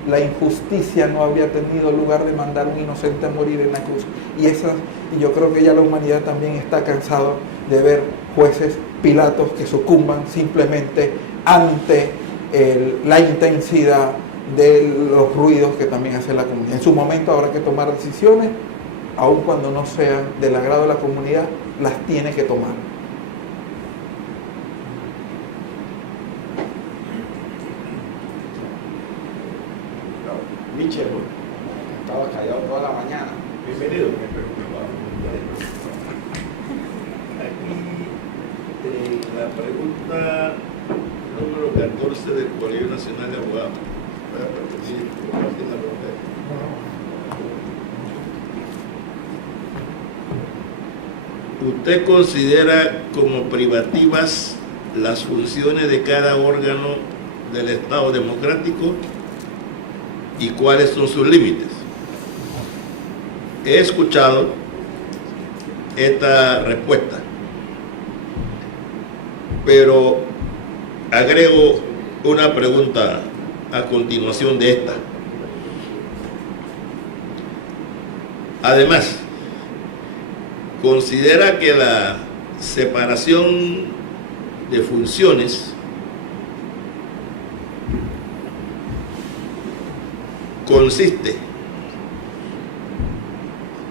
la injusticia no habría tenido lugar de mandar a un inocente a morir en la cruz. Y yo creo que ya la humanidad también está cansado de ver jueces Pilatos que sucumban simplemente ante la intensidad de los ruidos que también hace la comunidad. En su momento habrá que tomar decisiones, aun cuando no sean del agrado de la comunidad, las tiene que tomar. Michel, estaba callado toda la mañana. Bienvenido. Aquí la pregunta número 14 del Colegio Nacional de Abogados. ¿Usted considera como privativas las funciones de cada órgano del Estado democrático y cuáles son sus límites? He escuchado esta respuesta, pero agrego una pregunta a continuación de esta. Además, considera que la separación de funciones consiste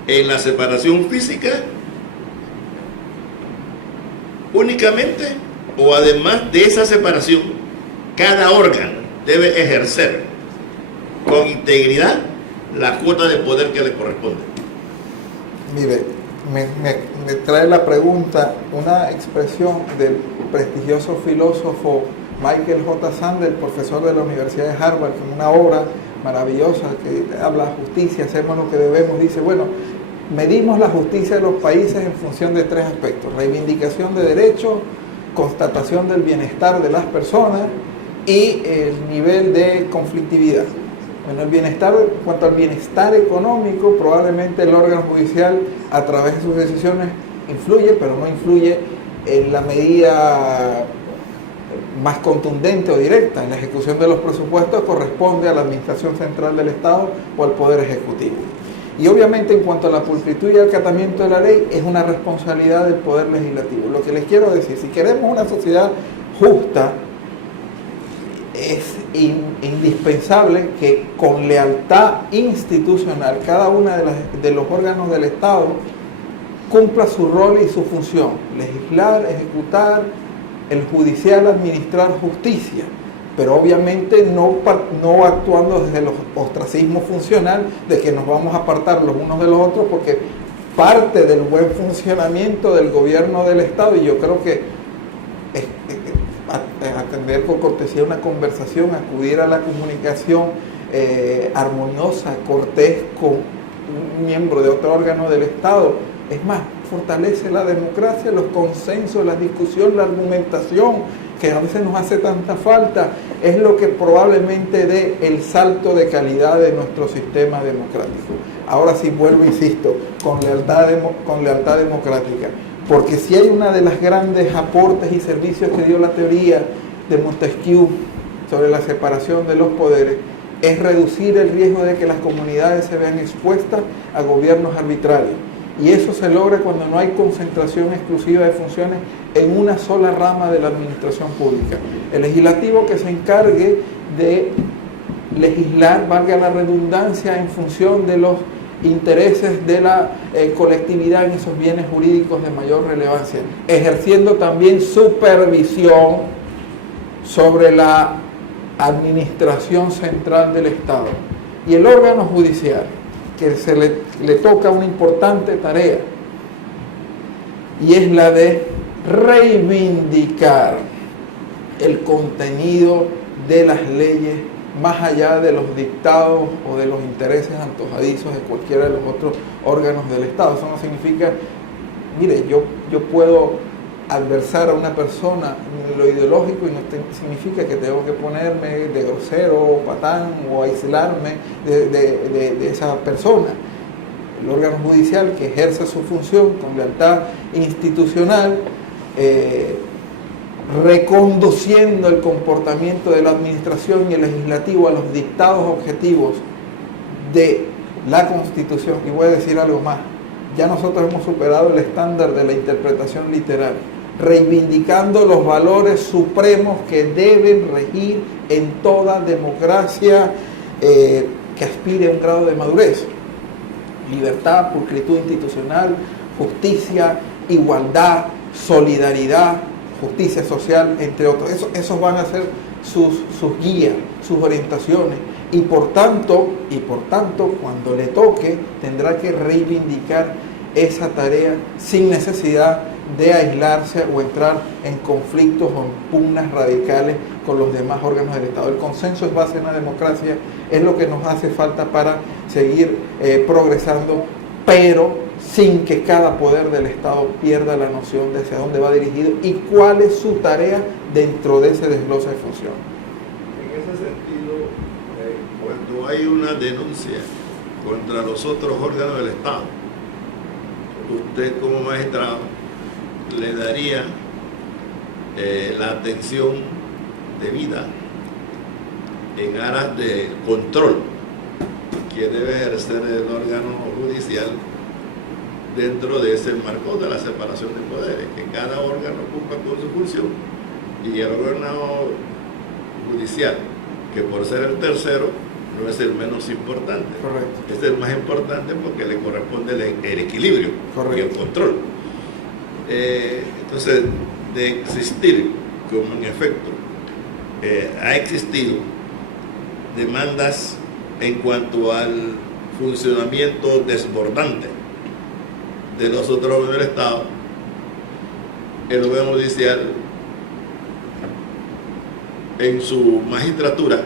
en la separación física únicamente, o además de esa separación, cada órgano debe ejercer con integridad la cuota de poder que le corresponde. Mire, me trae la pregunta una expresión del prestigioso filósofo Michael J. Sandel, profesor de la Universidad de Harvard, en una obra maravillosa que habla de justicia, hacemos lo que debemos. Dice, bueno, medimos la justicia de los países en función de tres aspectos: reivindicación de derechos, constatación del bienestar de las personas y el nivel de conflictividad. Bueno, el bienestar, en cuanto al bienestar económico, probablemente el órgano judicial a través de sus decisiones influye, pero no influye en la medida más contundente o directa. En la ejecución de los presupuestos corresponde a la Administración Central del Estado o al Poder Ejecutivo. Y obviamente en cuanto a la pulcritud y acatamiento de la ley, es una responsabilidad del Poder Legislativo. Lo que les quiero decir, si queremos una sociedad justa, es indispensable que con lealtad institucional cada una de los órganos del Estado cumpla su rol y su función: legislar, ejecutar, el judicial administrar justicia, pero obviamente no actuando desde el ostracismo funcional de que nos vamos a apartar los unos de los otros, porque parte del buen funcionamiento del gobierno del Estado, y yo creo que atender con cortesía una conversación, acudir a la comunicación armoniosa, cortés con un miembro de otro órgano del Estado, es más, fortalece la democracia, los consensos, la discusión, la argumentación, que a veces nos hace tanta falta, es lo que probablemente dé el salto de calidad de nuestro sistema democrático. Ahora sí, vuelvo, insisto, con lealtad democrática, porque si hay una de las grandes aportes y servicios que dio la teoría de Montesquieu sobre la separación de los poderes, es reducir el riesgo de que las comunidades se vean expuestas a gobiernos arbitrarios. Y eso se logra cuando no hay concentración exclusiva de funciones en una sola rama de la administración pública. El legislativo que se encargue de legislar, valga la redundancia, en función de los intereses de la colectividad en esos bienes jurídicos de mayor relevancia, ejerciendo también supervisión sobre la administración central del Estado. Y el órgano judicial, que se le toca una importante tarea, y es la de reivindicar el contenido de las leyes más allá de los dictados o de los intereses antojadizos de cualquiera de los otros órganos del Estado. Eso no significa, mire, yo puedo adversar a una persona en lo ideológico y no significa que tengo que ponerme de grosero, patán o aislarme de esa persona. El órgano judicial que ejerce su función con lealtad institucional, reconduciendo el comportamiento de la administración y el legislativo a los dictados objetivos de la Constitución. Y voy a decir algo más: ya nosotros hemos superado el estándar de la interpretación literal, reivindicando los valores supremos que deben regir en toda democracia que aspire a un grado de madurez: libertad, pulcritud institucional, justicia, igualdad, solidaridad, justicia social, entre otros. Esos van a ser sus guías, sus orientaciones, y por tanto, cuando le toque, tendrá que reivindicar esa tarea sin necesidad de aislarse o entrar en conflictos o en pugnas radicales con los demás órganos del Estado. El consenso es base en la democracia, es lo que nos hace falta para seguir progresando, pero sin que cada poder del Estado pierda la noción de hacia dónde va dirigido y cuál es su tarea dentro de ese desglose de función. En ese sentido, cuando hay una denuncia contra los otros órganos del Estado, usted como magistrado le daría la atención debida en aras de control que debe ejercer el órgano judicial dentro de ese marco de la separación de poderes, que cada órgano cumpla con su función, y el órgano judicial, que por ser el tercero no es el menos importante. Correcto. Es el más importante porque le corresponde el equilibrio. Correcto. Y el control. Entonces, de existir, como en efecto ha existido, demandas en cuanto al funcionamiento desbordante de los otros órganos del Estado, el órgano judicial en su magistratura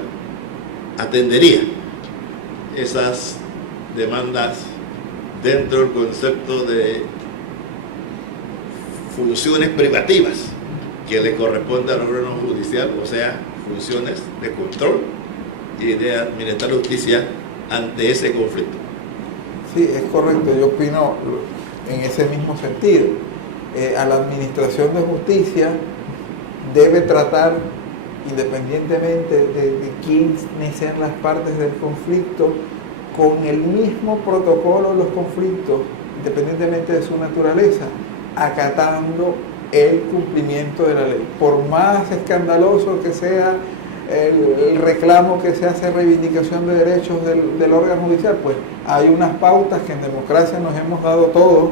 atendería esas demandas dentro del concepto de funciones privativas que le corresponde al órgano judicial, o sea, funciones de control y de administrar la justicia ante ese conflicto. Sí, es correcto, yo opino en ese mismo sentido. A la administración de justicia debe tratar, independientemente de quiénes sean las partes del conflicto, con el mismo protocolo de los conflictos, independientemente de su naturaleza, acatando el cumplimiento de la ley. Por más escandaloso que sea el reclamo que se hace, reivindicación de derechos del órgano judicial, pues hay unas pautas que en democracia nos hemos dado todos,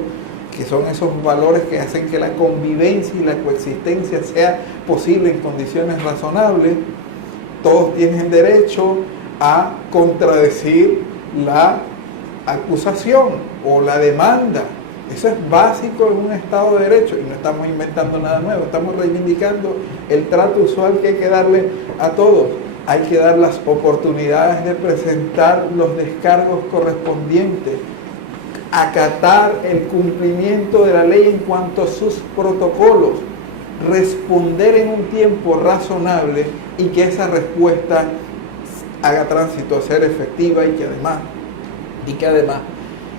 que son esos valores que hacen que la convivencia y la coexistencia sea posible en condiciones razonables. Todos tienen derecho a contradecir la acusación o la demanda. Eso es básico en un Estado de Derecho, y no estamos inventando nada nuevo, estamos reivindicando el trato usual que hay que darle a todos. Hay que dar las oportunidades de presentar los descargos correspondientes, acatar el cumplimiento de la ley en cuanto a sus protocolos, responder en un tiempo razonable y que esa respuesta haga tránsito a ser efectiva y que además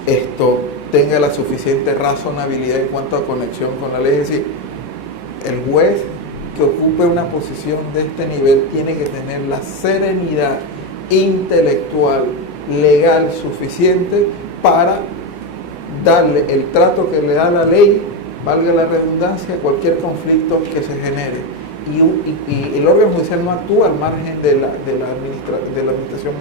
esto tenga la suficiente razonabilidad en cuanto a conexión con la ley. Es decir, el juez que ocupe una posición de este nivel tiene que tener la serenidad intelectual, legal suficiente para darle el trato que le da la ley, valga la redundancia, a cualquier conflicto que se genere. Y el órgano judicial no actúa al margen de la administración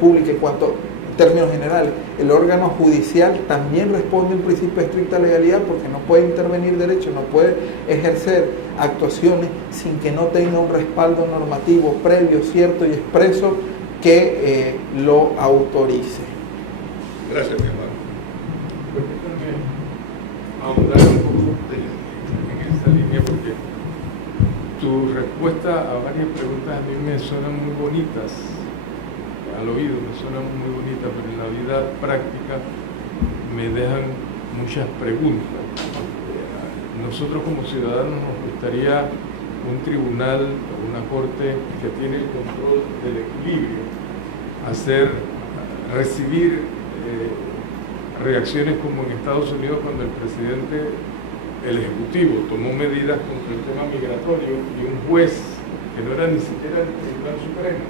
pública en cuanto, en términos generales. El órgano judicial también responde a un principio de estricta legalidad, porque no puede intervenir derecho, no puede ejercer actuaciones sin que no tenga un respaldo normativo previo, cierto y expreso que lo autorice. Gracias, mi hermano. Permítanme ahondar un poco en esa línea, porque tu respuesta a varias preguntas a mí me suenan muy bonitas, al oído me suenan muy bonitas, pero en la vida práctica me dejan muchas preguntas. Nosotros como ciudadanos nos gustaría un tribunal o una corte que tiene el control del equilibrio, recibir reacciones como en Estados Unidos, cuando el Ejecutivo tomó medidas contra el tema migratorio y un juez, que no era ni siquiera el Tribunal Supremo,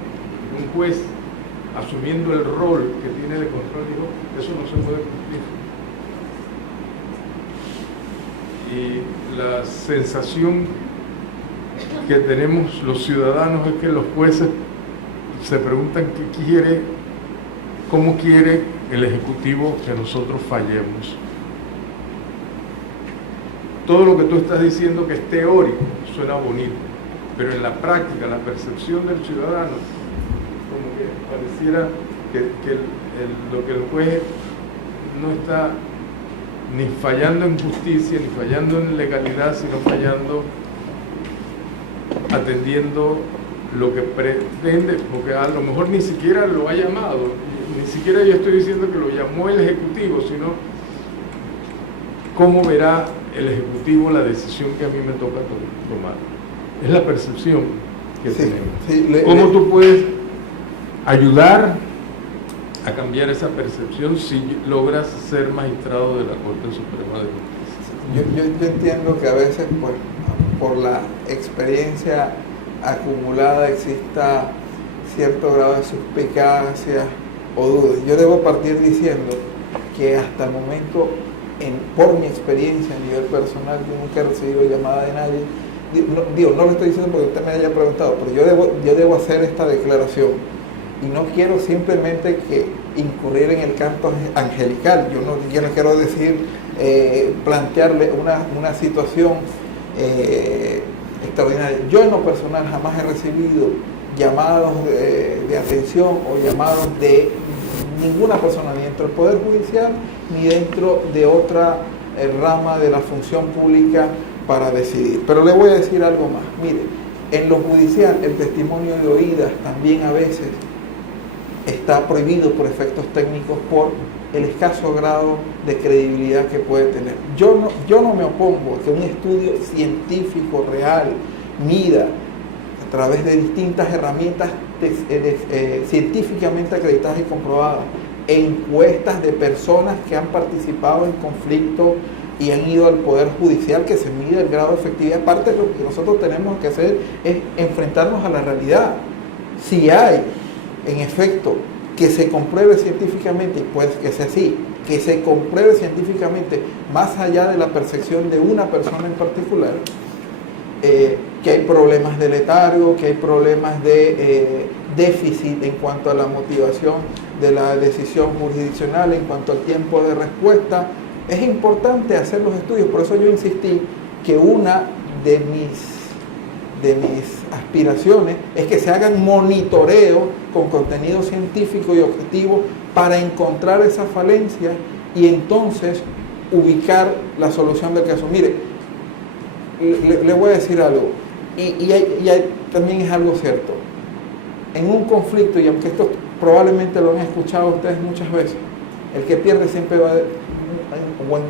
un juez asumiendo el rol que tiene de control, dijo, eso no se puede cumplir. Y la sensación que tenemos los ciudadanos es que los jueces se preguntan cómo quiere el Ejecutivo que nosotros fallemos. Todo lo que tú estás diciendo que es teórico suena bonito, pero en la práctica, la percepción del ciudadano, como que pareciera lo que el juez no está ni fallando en justicia, ni fallando en legalidad, sino fallando atendiendo lo que pretende, porque a lo mejor ni siquiera lo ha llamado, ni siquiera yo estoy diciendo que lo llamó el Ejecutivo, sino cómo verá el Ejecutivo la decisión que a mí me toca tomar. Es la percepción que tenemos. Sí, ¿Cómo tú puedes ayudar a cambiar esa percepción si logras ser magistrado de la Corte Suprema de Justicia? Yo entiendo que a veces, pues, por la experiencia acumulada exista cierto grado de suspicacia o dudas. Yo debo partir diciendo que hasta el momento, por mi experiencia a nivel personal, yo nunca he recibido llamada de nadie. No lo estoy diciendo porque usted me haya preguntado, pero yo debo hacer esta declaración. Y no quiero simplemente que incurrir en el canto angelical. Yo no quiero decir, plantearle una situación extraordinaria. Yo en lo personal jamás he recibido llamados de atención o llamados de ninguna persona, ni dentro del Poder Judicial, ni dentro de otra rama de la función pública para decidir. Pero le voy a decir algo más. Mire, en lo judicial el testimonio de oídas también a veces está prohibido por efectos técnicos por el escaso grado de credibilidad que puede tener. Yo no me opongo a que un estudio científico real mida a través de distintas herramientas científicamente acreditadas y comprobadas, encuestas de personas que han participado en conflictos y han ido al Poder Judicial, que se mide el grado de efectividad. Parte de lo que nosotros tenemos que hacer es enfrentarnos a la realidad. Si hay, en efecto, que se compruebe científicamente, y pues que sea así, que se compruebe científicamente, más allá de la percepción de una persona en particular, que hay problemas de letargo, que hay problemas de déficit en cuanto a la motivación de la decisión jurisdiccional, en cuanto al tiempo de respuesta, es importante hacer los estudios. Por eso yo insistí que una de mis aspiraciones es que se hagan monitoreo con contenido científico y objetivo para encontrar esa falencia y entonces ubicar la solución del caso. Mire, le voy a decir algo, y también es algo cierto. En un conflicto, y aunque esto probablemente lo han escuchado ustedes muchas veces, el que pierde siempre va o en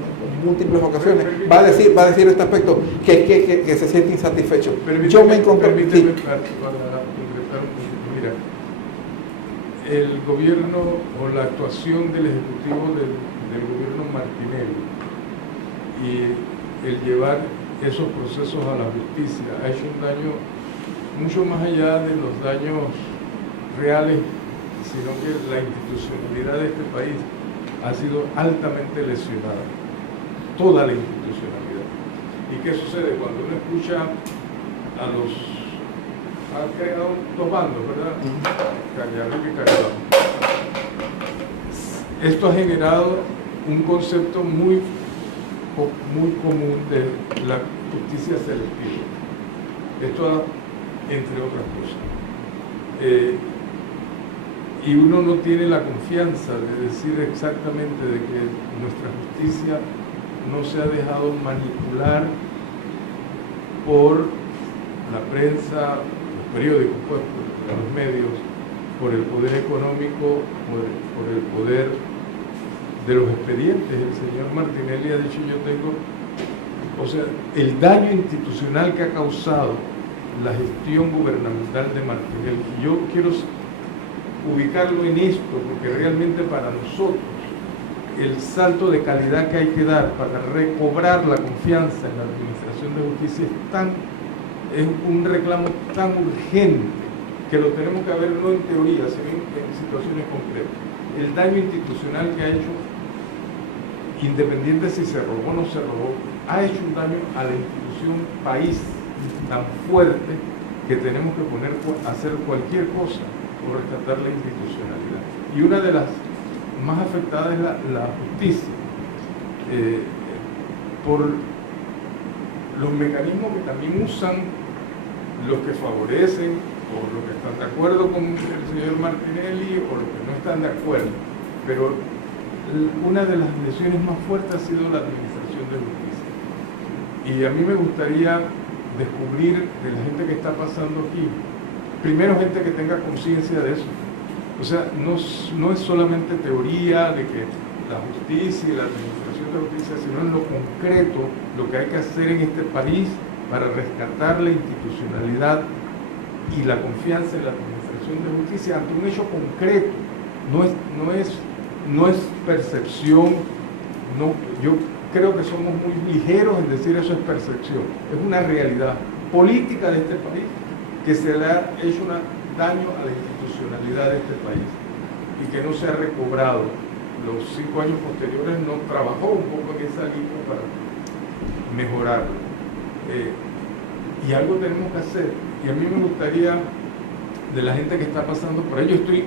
múltiples ocasiones va a decir este aspecto que se siente insatisfecho. Yo me encontré. Permíteme para concretar un punto. Mira, el gobierno o la actuación del ejecutivo del gobierno Martinelli y el llevar esos procesos a la justicia ha hecho un daño mucho más allá de los daños reales, sino que la institucionalidad de este país ha sido altamente lesionada, toda la institucionalidad. ¿Y qué sucede? Cuando uno escucha a los... Han creado dos bandos, ¿verdad? Cañarrique y Cañabajo. Esto ha generado un concepto muy común de la justicia selectiva. Esto, entre otras cosas. Y uno no tiene la confianza de decir exactamente de que nuestra justicia no se ha dejado manipular por la prensa, los periódicos, pues, por los medios, por el poder económico, por el poder de los expedientes. El señor Martinelli ha dicho, yo tengo, o sea, el daño institucional que ha causado la gestión gubernamental de Martinelli. Yo quiero ubicarlo en esto, porque realmente para nosotros el salto de calidad que hay que dar para recobrar la confianza en la administración de justicia es un reclamo tan urgente que lo tenemos que ver no en teoría, sino en situaciones concretas. El daño institucional que ha hecho, independiente si se robó o no se robó, ha hecho un daño a la institución país tan fuerte que tenemos que hacer cualquier cosa por rescatar la institucionalidad. Y una de las más afectadas es la justicia, por los mecanismos que también usan los que favorecen o los que están de acuerdo con el señor Martinelli o los que no están de acuerdo. Pero una de las lesiones más fuertes ha sido la administración de justicia. Y a mí me gustaría descubrir de la gente que está pasando aquí, primero gente que tenga conciencia de eso. O sea, no es solamente teoría de que la justicia y la administración de justicia, sino en lo concreto lo que hay que hacer en este país para rescatar la institucionalidad y la confianza en la administración de justicia ante un hecho concreto. No es percepción, yo creo que somos muy ligeros en decir eso es percepción, es una realidad política de este país que se le ha hecho un daño a la institucionalidad institucionalidad de este país y que no se ha recobrado. Los 5 años posteriores no trabajó un poco en esa línea para mejorarlo. Y algo tenemos que hacer. Y a mí me gustaría, de la gente que está pasando por ello, estoy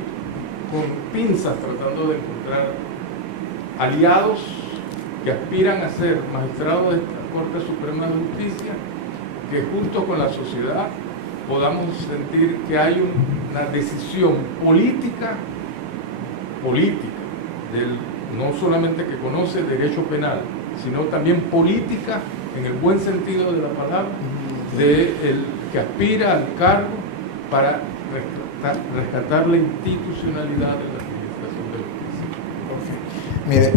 con pinzas tratando de encontrar aliados que aspiran a ser magistrados de esta Corte Suprema de Justicia, que junto con la sociedad podamos sentir que hay una decisión política, no solamente que conoce derecho penal, sino también política, en el buen sentido de la palabra, de el que aspira al cargo para rescatar la institucionalidad de la administración de justicia. Okay. Mire,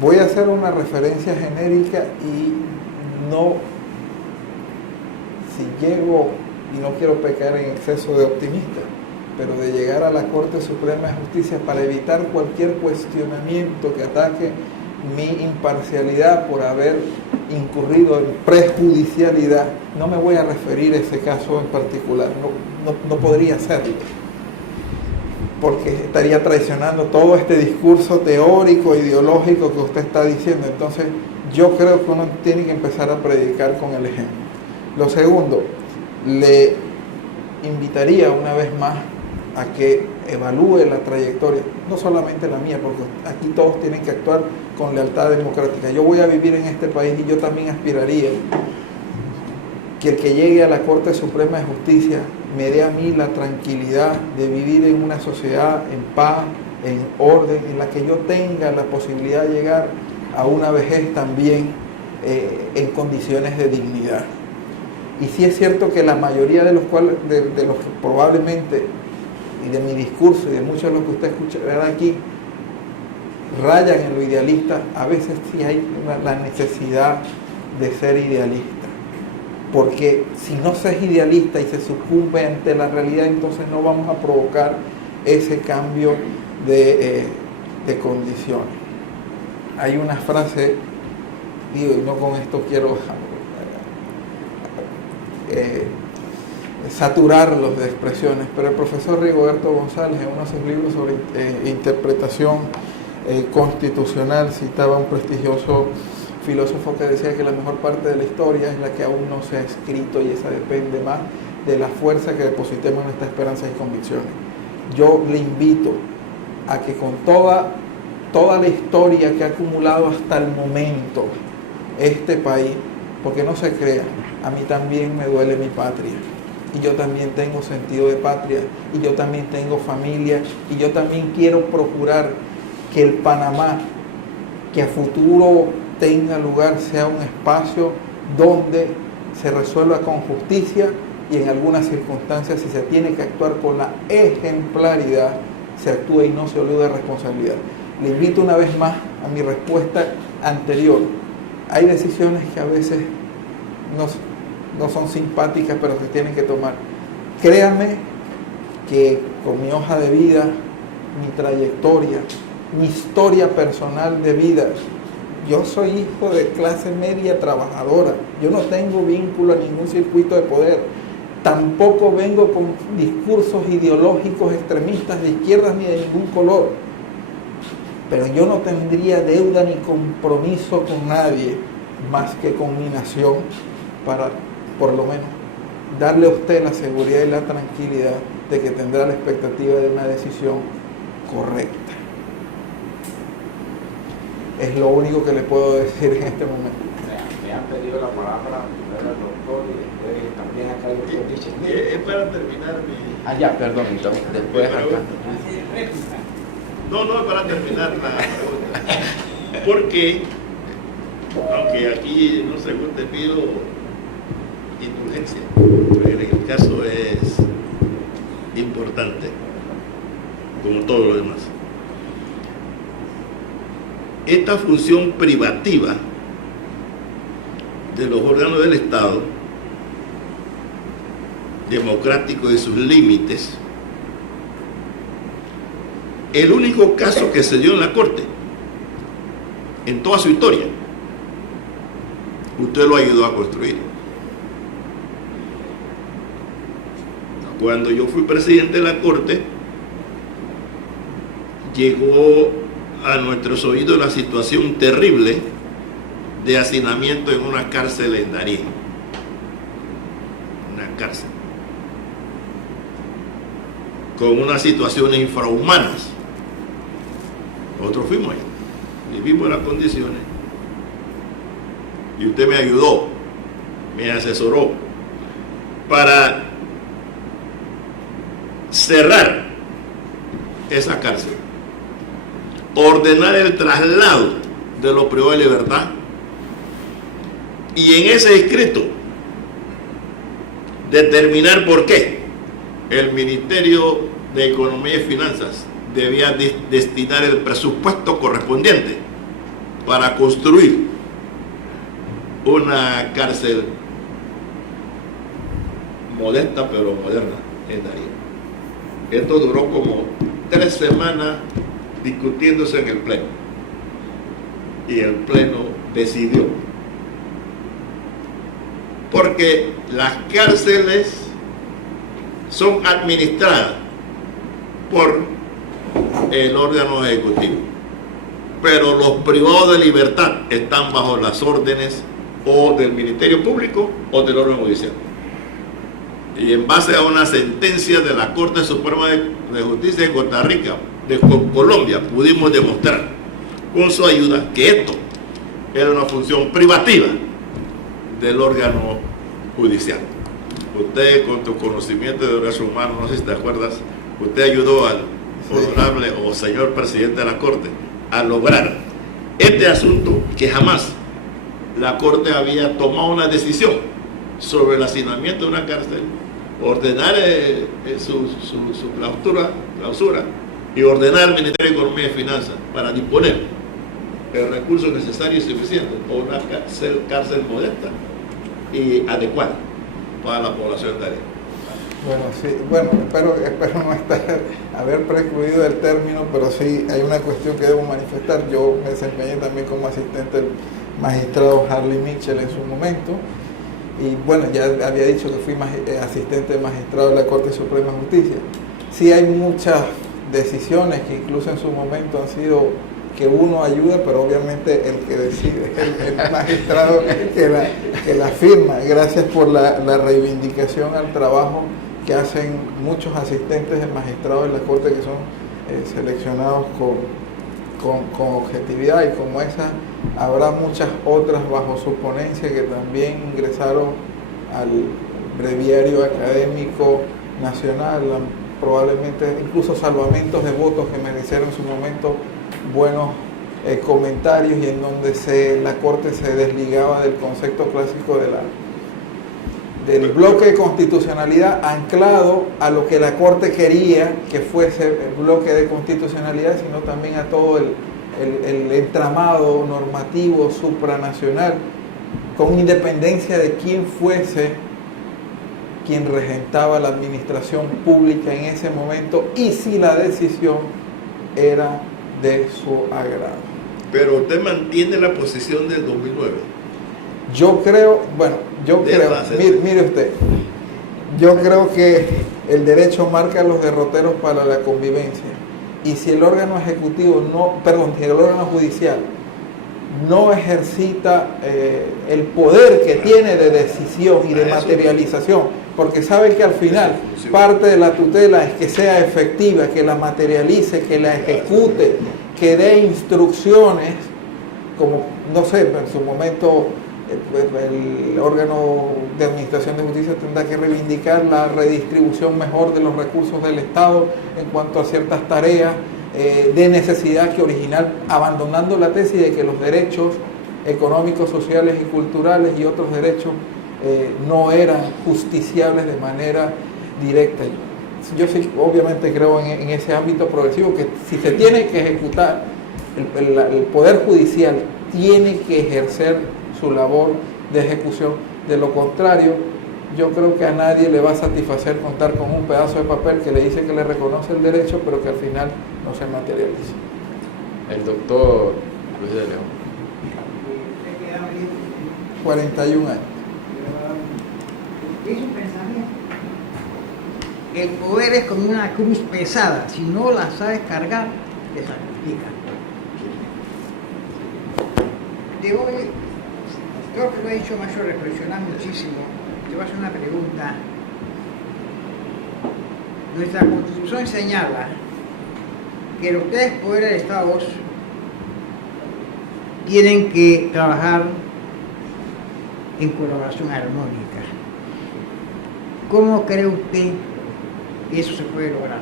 voy a hacer una referencia genérica y no, si llego, y no quiero pecar en exceso de optimista, pero de llegar a la Corte Suprema de Justicia para evitar cualquier cuestionamiento que ataque mi imparcialidad por haber incurrido en prejudicialidad, no me voy a referir a ese caso en particular, no podría hacerlo, porque estaría traicionando todo este discurso teórico, ideológico que usted está diciendo. Entonces, yo creo que uno tiene que empezar a predicar con el ejemplo. Lo segundo, le invitaría una vez más a que evalúe la trayectoria, no solamente la mía, porque aquí todos tienen que actuar con lealtad democrática. Yo voy a vivir en este país y yo también aspiraría que el que llegue a la Corte Suprema de Justicia me dé a mí la tranquilidad de vivir en una sociedad en paz, en orden, en la que yo tenga la posibilidad de llegar a una vejez también en condiciones de dignidad. Y sí es cierto que la mayoría de los que probablemente, y de mi discurso y de muchos de los que usted escuchará aquí, rayan en lo idealista, a veces sí hay la necesidad de ser idealista. Porque si no se es idealista y se sucumbe ante la realidad, entonces no vamos a provocar ese cambio de condiciones. Hay una frase, digo, y no con esto quiero saturarlos de expresiones, pero el profesor Rigoberto González, en uno de sus libros sobre interpretación constitucional, citaba a un prestigioso filósofo que decía que la mejor parte de la historia es la que aún no se ha escrito, y esa depende más de la fuerza que depositemos en nuestras esperanzas y convicciones. Yo le invito a que con toda la historia que ha acumulado hasta el momento este país, porque no se crea, a mí también me duele mi patria, y yo también tengo sentido de patria, y yo también tengo familia, y yo también quiero procurar que el Panamá, que a futuro tenga lugar, sea un espacio donde se resuelva con justicia, y en algunas circunstancias, si se tiene que actuar con la ejemplaridad, se actúe y no se olvide de responsabilidad. Le invito una vez más a mi respuesta anterior. Hay decisiones que a veces no son simpáticas, pero se tienen que tomar. Créanme que con mi hoja de vida, mi trayectoria, mi historia personal de vida, yo soy hijo de clase media trabajadora. Yo no tengo vínculo a ningún circuito de poder. Tampoco vengo con discursos ideológicos extremistas de izquierdas ni de ningún color. Pero yo no tendría deuda ni compromiso con nadie más que con mi nación, para por lo menos darle a usted la seguridad y la tranquilidad de que tendrá la expectativa de una decisión correcta. Es lo único que le puedo decir en este momento. Me han pedido la palabra primero el doctor y después también acá el doctor dice. Es para terminar mi... Ya, perdón, entonces, después acá. No, es para terminar la pregunta. Porque, aunque aquí no se te pido indulgencia, pero en el caso es importante, como todo lo demás. Esta función privativa de los órganos del Estado, democrático de sus límites, el único caso que se dio en la Corte, en toda su historia, usted lo ayudó a construir. Cuando yo fui presidente de la Corte, llegó a nuestros oídos la situación terrible de hacinamiento en una cárcel en Darién. Una cárcel con unas situaciones infrahumanas. Nosotros fuimos allá y vimos las condiciones, y usted me ayudó, me asesoró para cerrar esa cárcel, ordenar el traslado de los privados de libertad, y en ese escrito determinar por qué el Ministerio de Economía y Finanzas debía destinar el presupuesto correspondiente para construir una cárcel modesta pero moderna en Darién. Esto duró como 3 semanas discutiéndose en el Pleno, y el Pleno decidió, porque las cárceles son administradas por el órgano ejecutivo, pero los privados de libertad están bajo las órdenes o del Ministerio Público o del órgano judicial. Y en base a una sentencia de la Corte Suprema de Justicia de Costa Rica, de Colombia, pudimos demostrar con su ayuda que esto era una función privativa del órgano judicial. Usted, con tu conocimiento de derechos humanos, no sé si te acuerdas, usted ayudó al honorable o señor presidente de la Corte a lograr este asunto, que jamás la Corte había tomado una decisión sobre el hacinamiento de una cárcel, ordenar su clausura y ordenar al Ministerio de Economía y Finanzas para disponer el recurso necesario y suficiente para una cárcel modesta y adecuada para la población de Darién. Bueno, sí, bueno, espero no haber precluido el término, pero sí hay una cuestión que debo manifestar. Yo me desempeñé también como asistente del magistrado Harley Mitchell en su momento, y bueno, ya había dicho que fui asistente de magistrado de la Corte Suprema de Justicia. Sí hay muchas decisiones que incluso en su momento han sido que uno ayuda, pero obviamente el que decide es el magistrado que la firma. Gracias por la reivindicación al trabajo que hacen muchos asistentes de magistrados de la Corte, que son seleccionados con objetividad, y como esa habrá muchas otras bajo su ponencia que también ingresaron al breviario académico nacional, probablemente incluso salvamentos de votos que merecieron en su momento buenos comentarios, y en donde la Corte se desligaba del concepto clásico del bloque de constitucionalidad anclado a lo que la Corte quería que fuese el bloque de constitucionalidad, sino también a todo el entramado normativo supranacional, con independencia de quién fuese quien regentaba la administración pública en ese momento y si la decisión era de su agrado. Pero usted mantiene la posición del 2009. Yo creo, mire usted, yo creo que el derecho marca los derroteros para la convivencia, y si el órgano ejecutivo si el órgano judicial no ejercita el poder que tiene de decisión y de materialización, porque sabe que al final parte de la tutela es que sea efectiva, que la materialice, que la ejecute, que dé instrucciones, como, no sé, en su momento el órgano de administración de justicia tendrá que reivindicar la redistribución mejor de los recursos del Estado en cuanto a ciertas tareas de necesidad que original, abandonando la tesis de que los derechos económicos, sociales y culturales y otros derechos no eran justiciables de manera directa. Yo sí, obviamente creo en ese ámbito progresivo, que si se tiene que ejecutar, el Poder Judicial tiene que ejercer su labor de ejecución. De lo contrario, yo creo que a nadie le va a satisfacer contar con un pedazo de papel que le dice que le reconoce el derecho, pero que al final no se materializa. El doctor Luis de León. 41 años. Es un pensamiento. El poder es como una cruz pesada. Si no la sabes cargar, te sacrifican. Te voy, creo que lo he dicho, me ha hecho reflexionar muchísimo. Te voy a hacer una pregunta. Nuestra Constitución señala que los tres poderes del Estado tienen que trabajar en colaboración armónica. ¿Cómo cree usted que eso se puede lograr?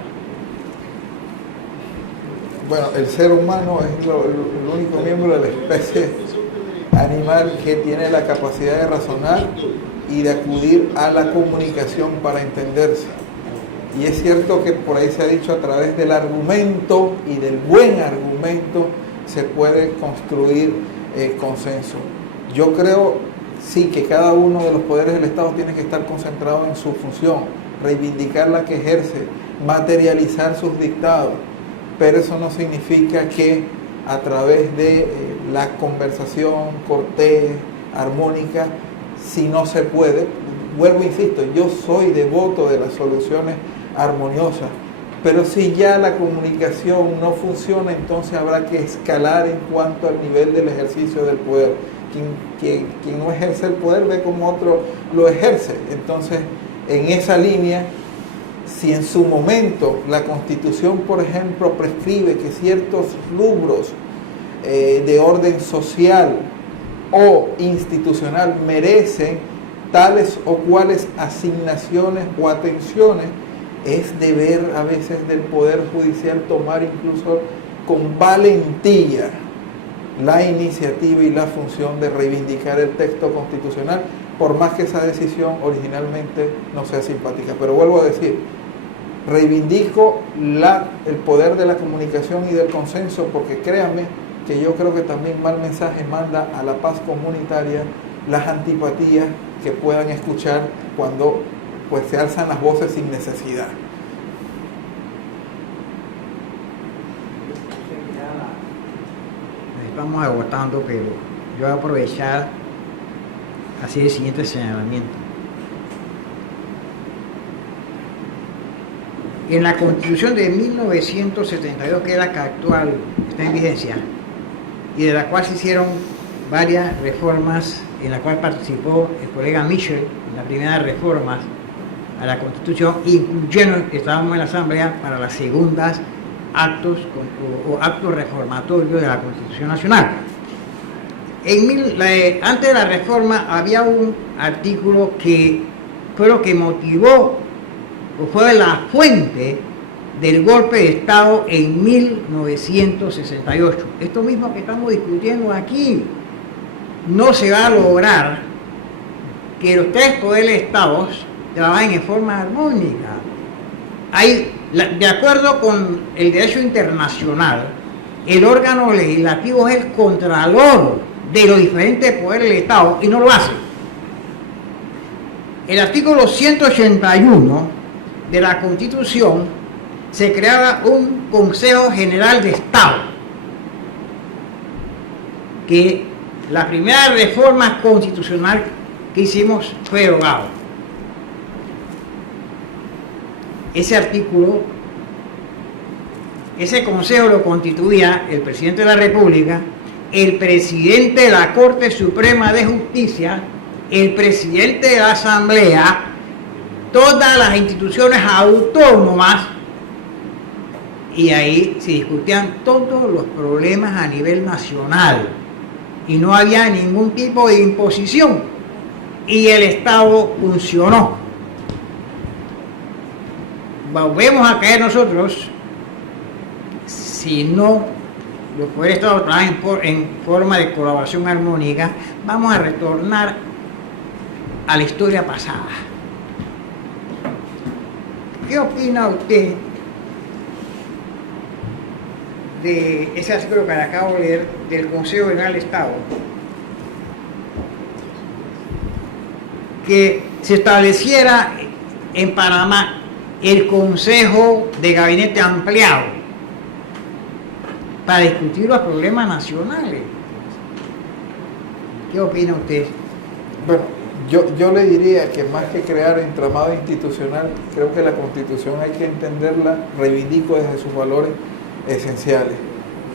Bueno, el ser humano es el único miembro de la especie animal que tiene la capacidad de razonar y de acudir a la comunicación para entenderse. Y es cierto que por ahí se ha dicho, a través del argumento y del buen argumento se puede construir consenso. Yo creo, sí, que cada uno de los poderes del Estado tiene que estar concentrado en su función, reivindicar la que ejerce, materializar sus dictados, pero eso no significa que a través de la conversación cortés, armónica, si no se puede, vuelvo, insisto, yo soy devoto de las soluciones armoniosas, pero si ya la comunicación no funciona, entonces habrá que escalar en cuanto al nivel del ejercicio del poder. Quien no ejerce el poder ve como otro lo ejerce. Entonces, en esa línea, si en su momento la Constitución, por ejemplo, prescribe que ciertos rubros de orden social o institucional merecen tales o cuales asignaciones o atenciones, es deber a veces del Poder Judicial tomar incluso con valentía la iniciativa y la función de reivindicar el texto constitucional, por más que esa decisión originalmente no sea simpática. Pero vuelvo a decir, reivindico el poder de la comunicación y del consenso, porque créanme que yo creo que también mal mensaje manda a la paz comunitaria las antipatías que puedan escuchar cuando pues se alzan las voces sin necesidad. Vamos agotando, pero yo voy a aprovechar así el siguiente señalamiento. En la Constitución de 1972, que es la que actual está en vigencia, y de la cual se hicieron varias reformas, en la cual participó el colega Michel en la primera reforma a la Constitución, incluyendo que estábamos en la Asamblea para las segundas actos reformatorios de la Constitución Nacional. Antes de la reforma había un artículo que fue lo que motivó, o fue la fuente del golpe de Estado en 1968. Esto mismo que estamos discutiendo aquí, no se va a lograr que los tres poderes del Estado trabajen en forma armónica. De acuerdo con el derecho internacional, el órgano legislativo es el contralor de los diferentes poderes del Estado y no lo hace. El artículo 181 de la Constitución se creaba un Consejo General de Estado, que la primera reforma constitucional que hicimos fue derogado. Ese artículo, ese consejo lo constituía el presidente de la República, el presidente de la Corte Suprema de Justicia, el presidente de la Asamblea, todas las instituciones autónomas, y ahí se discutían todos los problemas a nivel nacional y no había ningún tipo de imposición y el Estado funcionó. Volvemos a caer nosotros si no los poderes del Estado trabajan en forma de colaboración armónica. Vamos a retornar a la historia pasada. ¿Qué opina usted de ese artículo que acabo de leer del Consejo General de Estado, que se estableciera en Panamá el Consejo de Gabinete Ampliado para discutir los problemas nacionales? ¿Qué opina usted? Bueno, yo le diría que más que crear entramado institucional, creo que la Constitución hay que entenderla, reivindico desde sus valores, esenciales.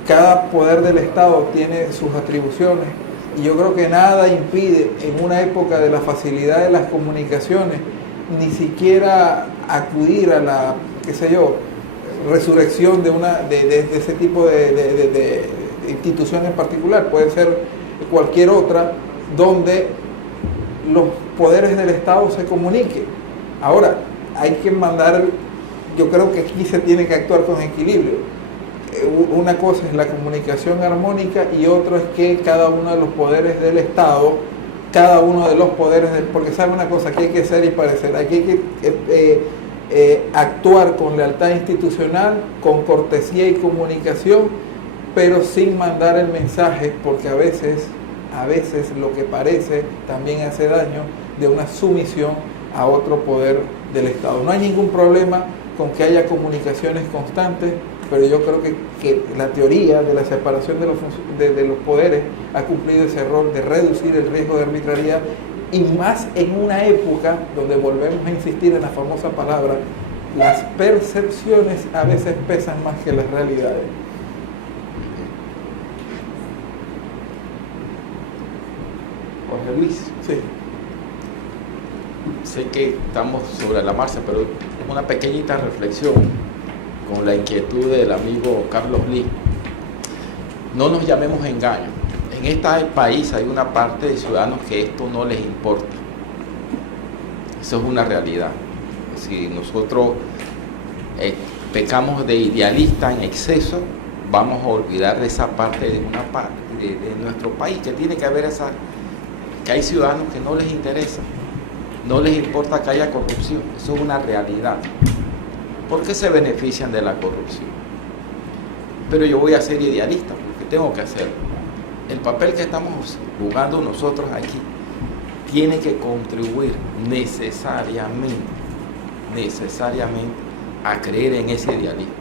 Cada poder del Estado tiene sus atribuciones y yo creo que nada impide en una época de la facilidad de las comunicaciones ni siquiera acudir a la, qué sé yo, resurrección de ese tipo de institución en particular. Puede ser cualquier otra donde los poderes del Estado se comuniquen. Ahora, hay que mandar, yo creo que aquí se tiene que actuar con equilibrio. Una cosa es la comunicación armónica y otro es que cada uno de los poderes del Estado, porque sabe una cosa, aquí hay que ser y parecer, aquí hay que actuar con lealtad institucional, con cortesía y comunicación, pero sin mandar el mensaje, porque a veces lo que parece también hace daño, de una sumisión a otro poder del Estado. No hay ningún problema con que haya comunicaciones constantes, pero yo creo que la teoría de la separación de los poderes ha cumplido ese rol de reducir el riesgo de arbitrariedad, y más en una época donde volvemos a insistir en la famosa palabra, las percepciones a veces pesan más que las realidades. Jorge Luis. Sí. Sé que estamos sobre la marcha, pero una pequeñita reflexión con la inquietud del amigo Carlos Lee. No nos llamemos engaño. En este país hay una parte de ciudadanos que esto no les importa. Eso es una realidad. Si nosotros pecamos de idealista en exceso, vamos a olvidar de esa parte de nuestro país, que tiene que haber que hay ciudadanos que no les interesa, no les importa que haya corrupción. Eso es una realidad. ¿Por qué se benefician de la corrupción? Pero yo voy a ser idealista, porque tengo que hacerlo. El papel que estamos jugando nosotros aquí tiene que contribuir necesariamente a creer en ese idealismo.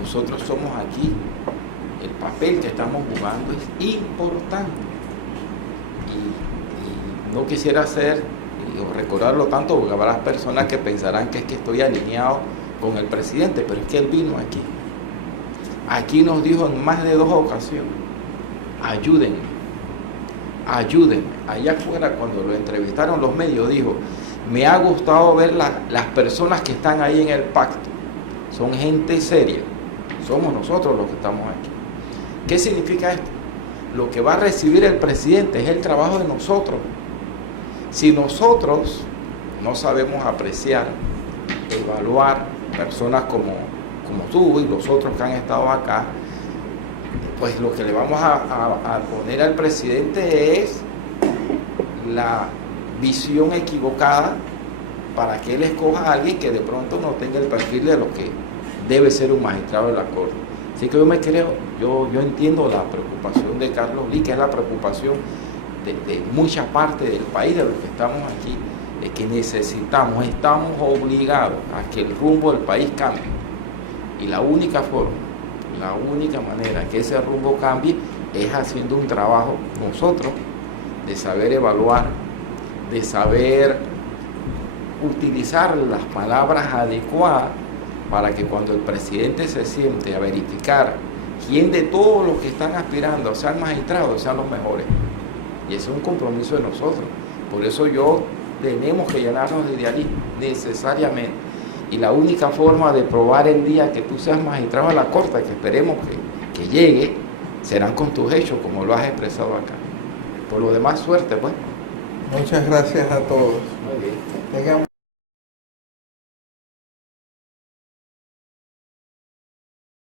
Nosotros somos aquí, el papel que estamos jugando es importante. Y no quisiera recordarlo tanto, porque habrá personas que pensarán que es que estoy alineado con el presidente, pero es que él vino aquí. Aquí nos dijo en más de 2 ocasiones, ayúdenme. Allá afuera, cuando lo entrevistaron los medios, dijo, me ha gustado ver las personas que están ahí en el pacto. Son gente seria. Somos nosotros los que estamos aquí. ¿Qué significa esto? Lo que va a recibir el presidente es el trabajo de nosotros. Si nosotros no sabemos apreciar, evaluar personas como tú y los otros que han estado acá, pues lo que le vamos a poner al presidente es la visión equivocada para que él escoja a alguien que de pronto no tenga el perfil de lo que debe ser un magistrado de la Corte. Así que yo entiendo la preocupación de Carlos Lee, que es la preocupación de mucha parte del país, de los que estamos aquí, de que estamos obligados a que el rumbo del país cambie. Y la única manera que ese rumbo cambie es haciendo un trabajo nosotros de saber evaluar, de saber utilizar las palabras adecuadas para que cuando el presidente se siente a verificar quién de todos los que están aspirando a ser magistrados sean los mejores. Y ese es un compromiso de nosotros. Por eso tenemos que llenarnos de idealismo necesariamente. Y la única forma de probar el día que tú seas magistrado de la Corte, que esperemos que llegue, serán con tus hechos, como lo has expresado acá. Por lo demás, suerte, pues. Muchas gracias a todos. Muy bien. Tengan